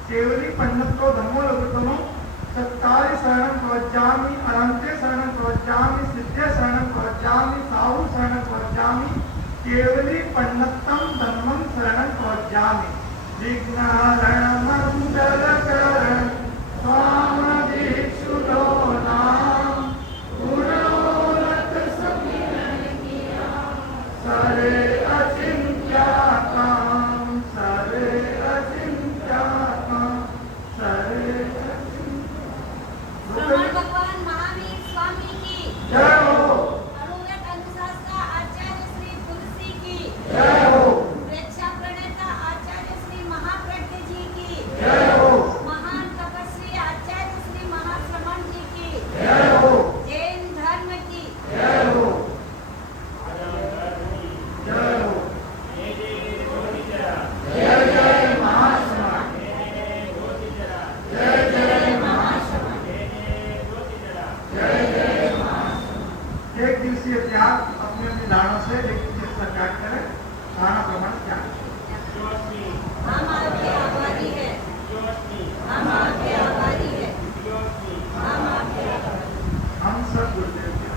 केवली पंडितो धम्मो लोकोत्तमो, चत्तारि शरणं प्रवज्जामि, अनंते शरणं प्रवज्जामि, सिद्धे शरणं प्रवज्जामि, साहु शरणं प्रवज्जामि, केवली पंडितम धम्मं शरणं प्रवज्जामि। विघ्नहरणं मंगलकरणं स्वामदीक्षुतो नाम, गुणोरथ सरे अचिन्त्यात्मां, सरे अचिन्त्यात्मां, सरे श्रवण भगवान महावीर स्वामी की जय हो, अनुव्रत अनुशासन आचार्य श्री तुलसी की जय हो, प्रेक्षा प्रणेता आचार्य श्री महाप्रज्ञ जी की जय हो, महान तपस्वी आचार्य श्री महाश्रवण जी की जय हो, जैन धर्म की जय हो, जय हो, जय जय महाश्रवण, जय जय महाश्रवण, जय जय महाश्रवण। एक दिवसीय त्याग अपने अपनी धारणों से एक दिवसीय त्याग करें, धारणा प्रमाण त्याग। हम आपके आभारी है, हम आपके आभारी है, हम आपके आभारी। हम सब गुरुदेव के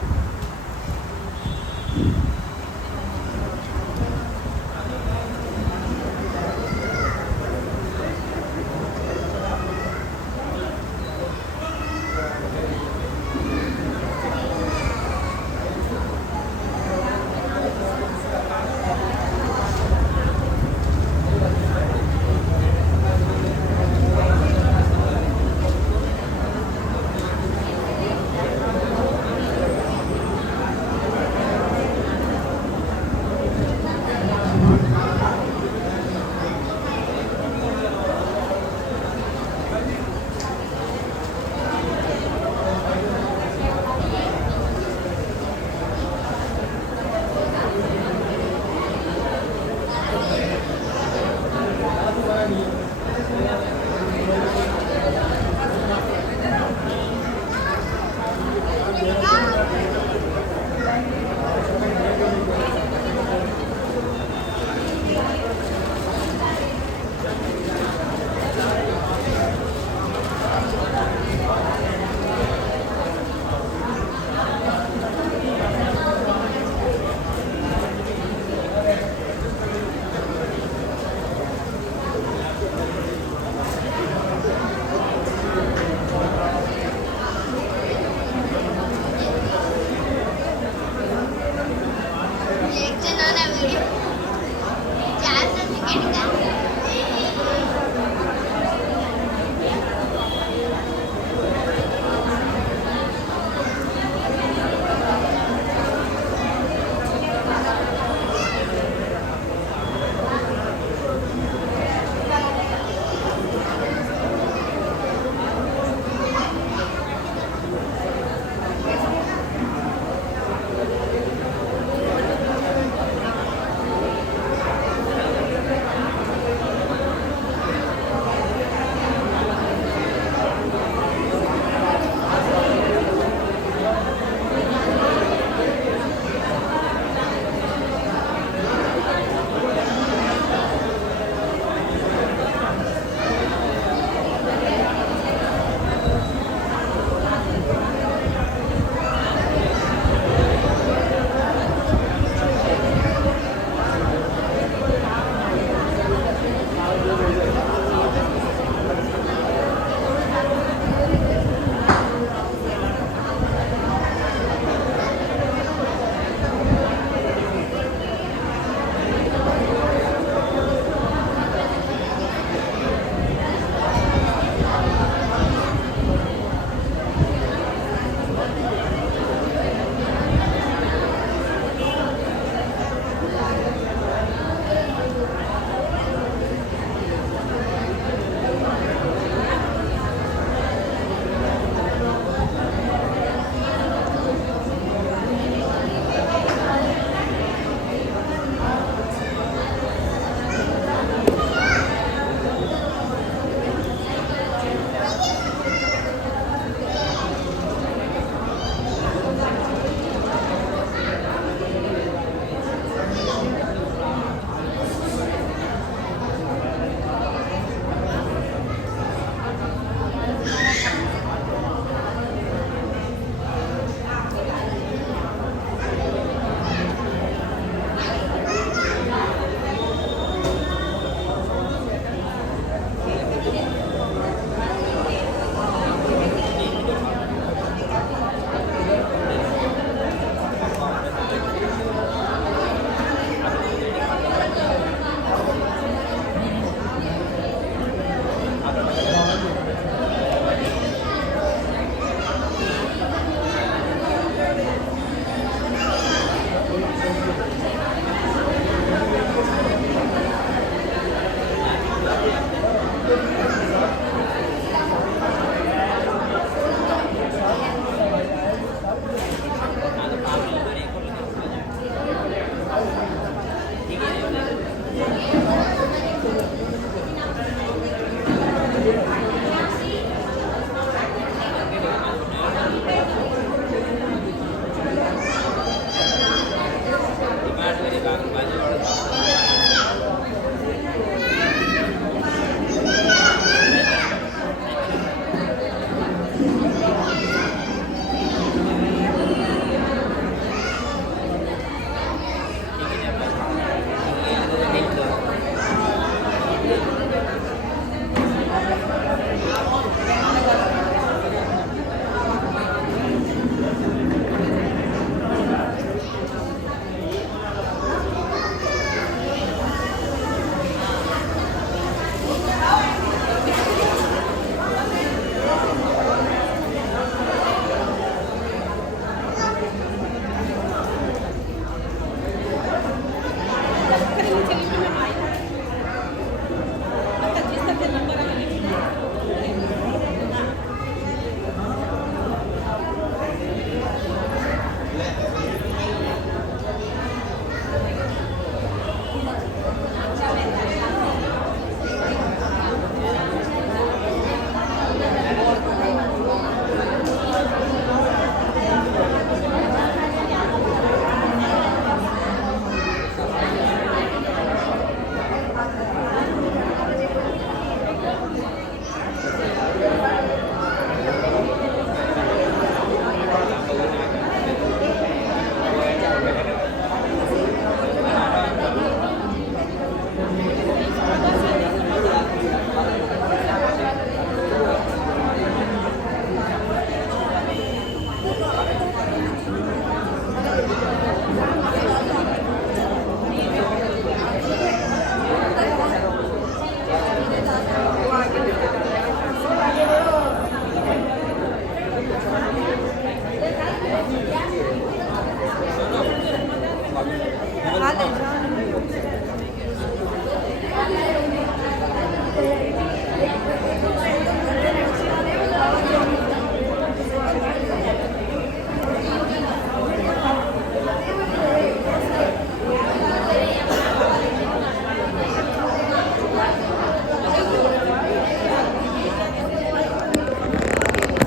हालेलुया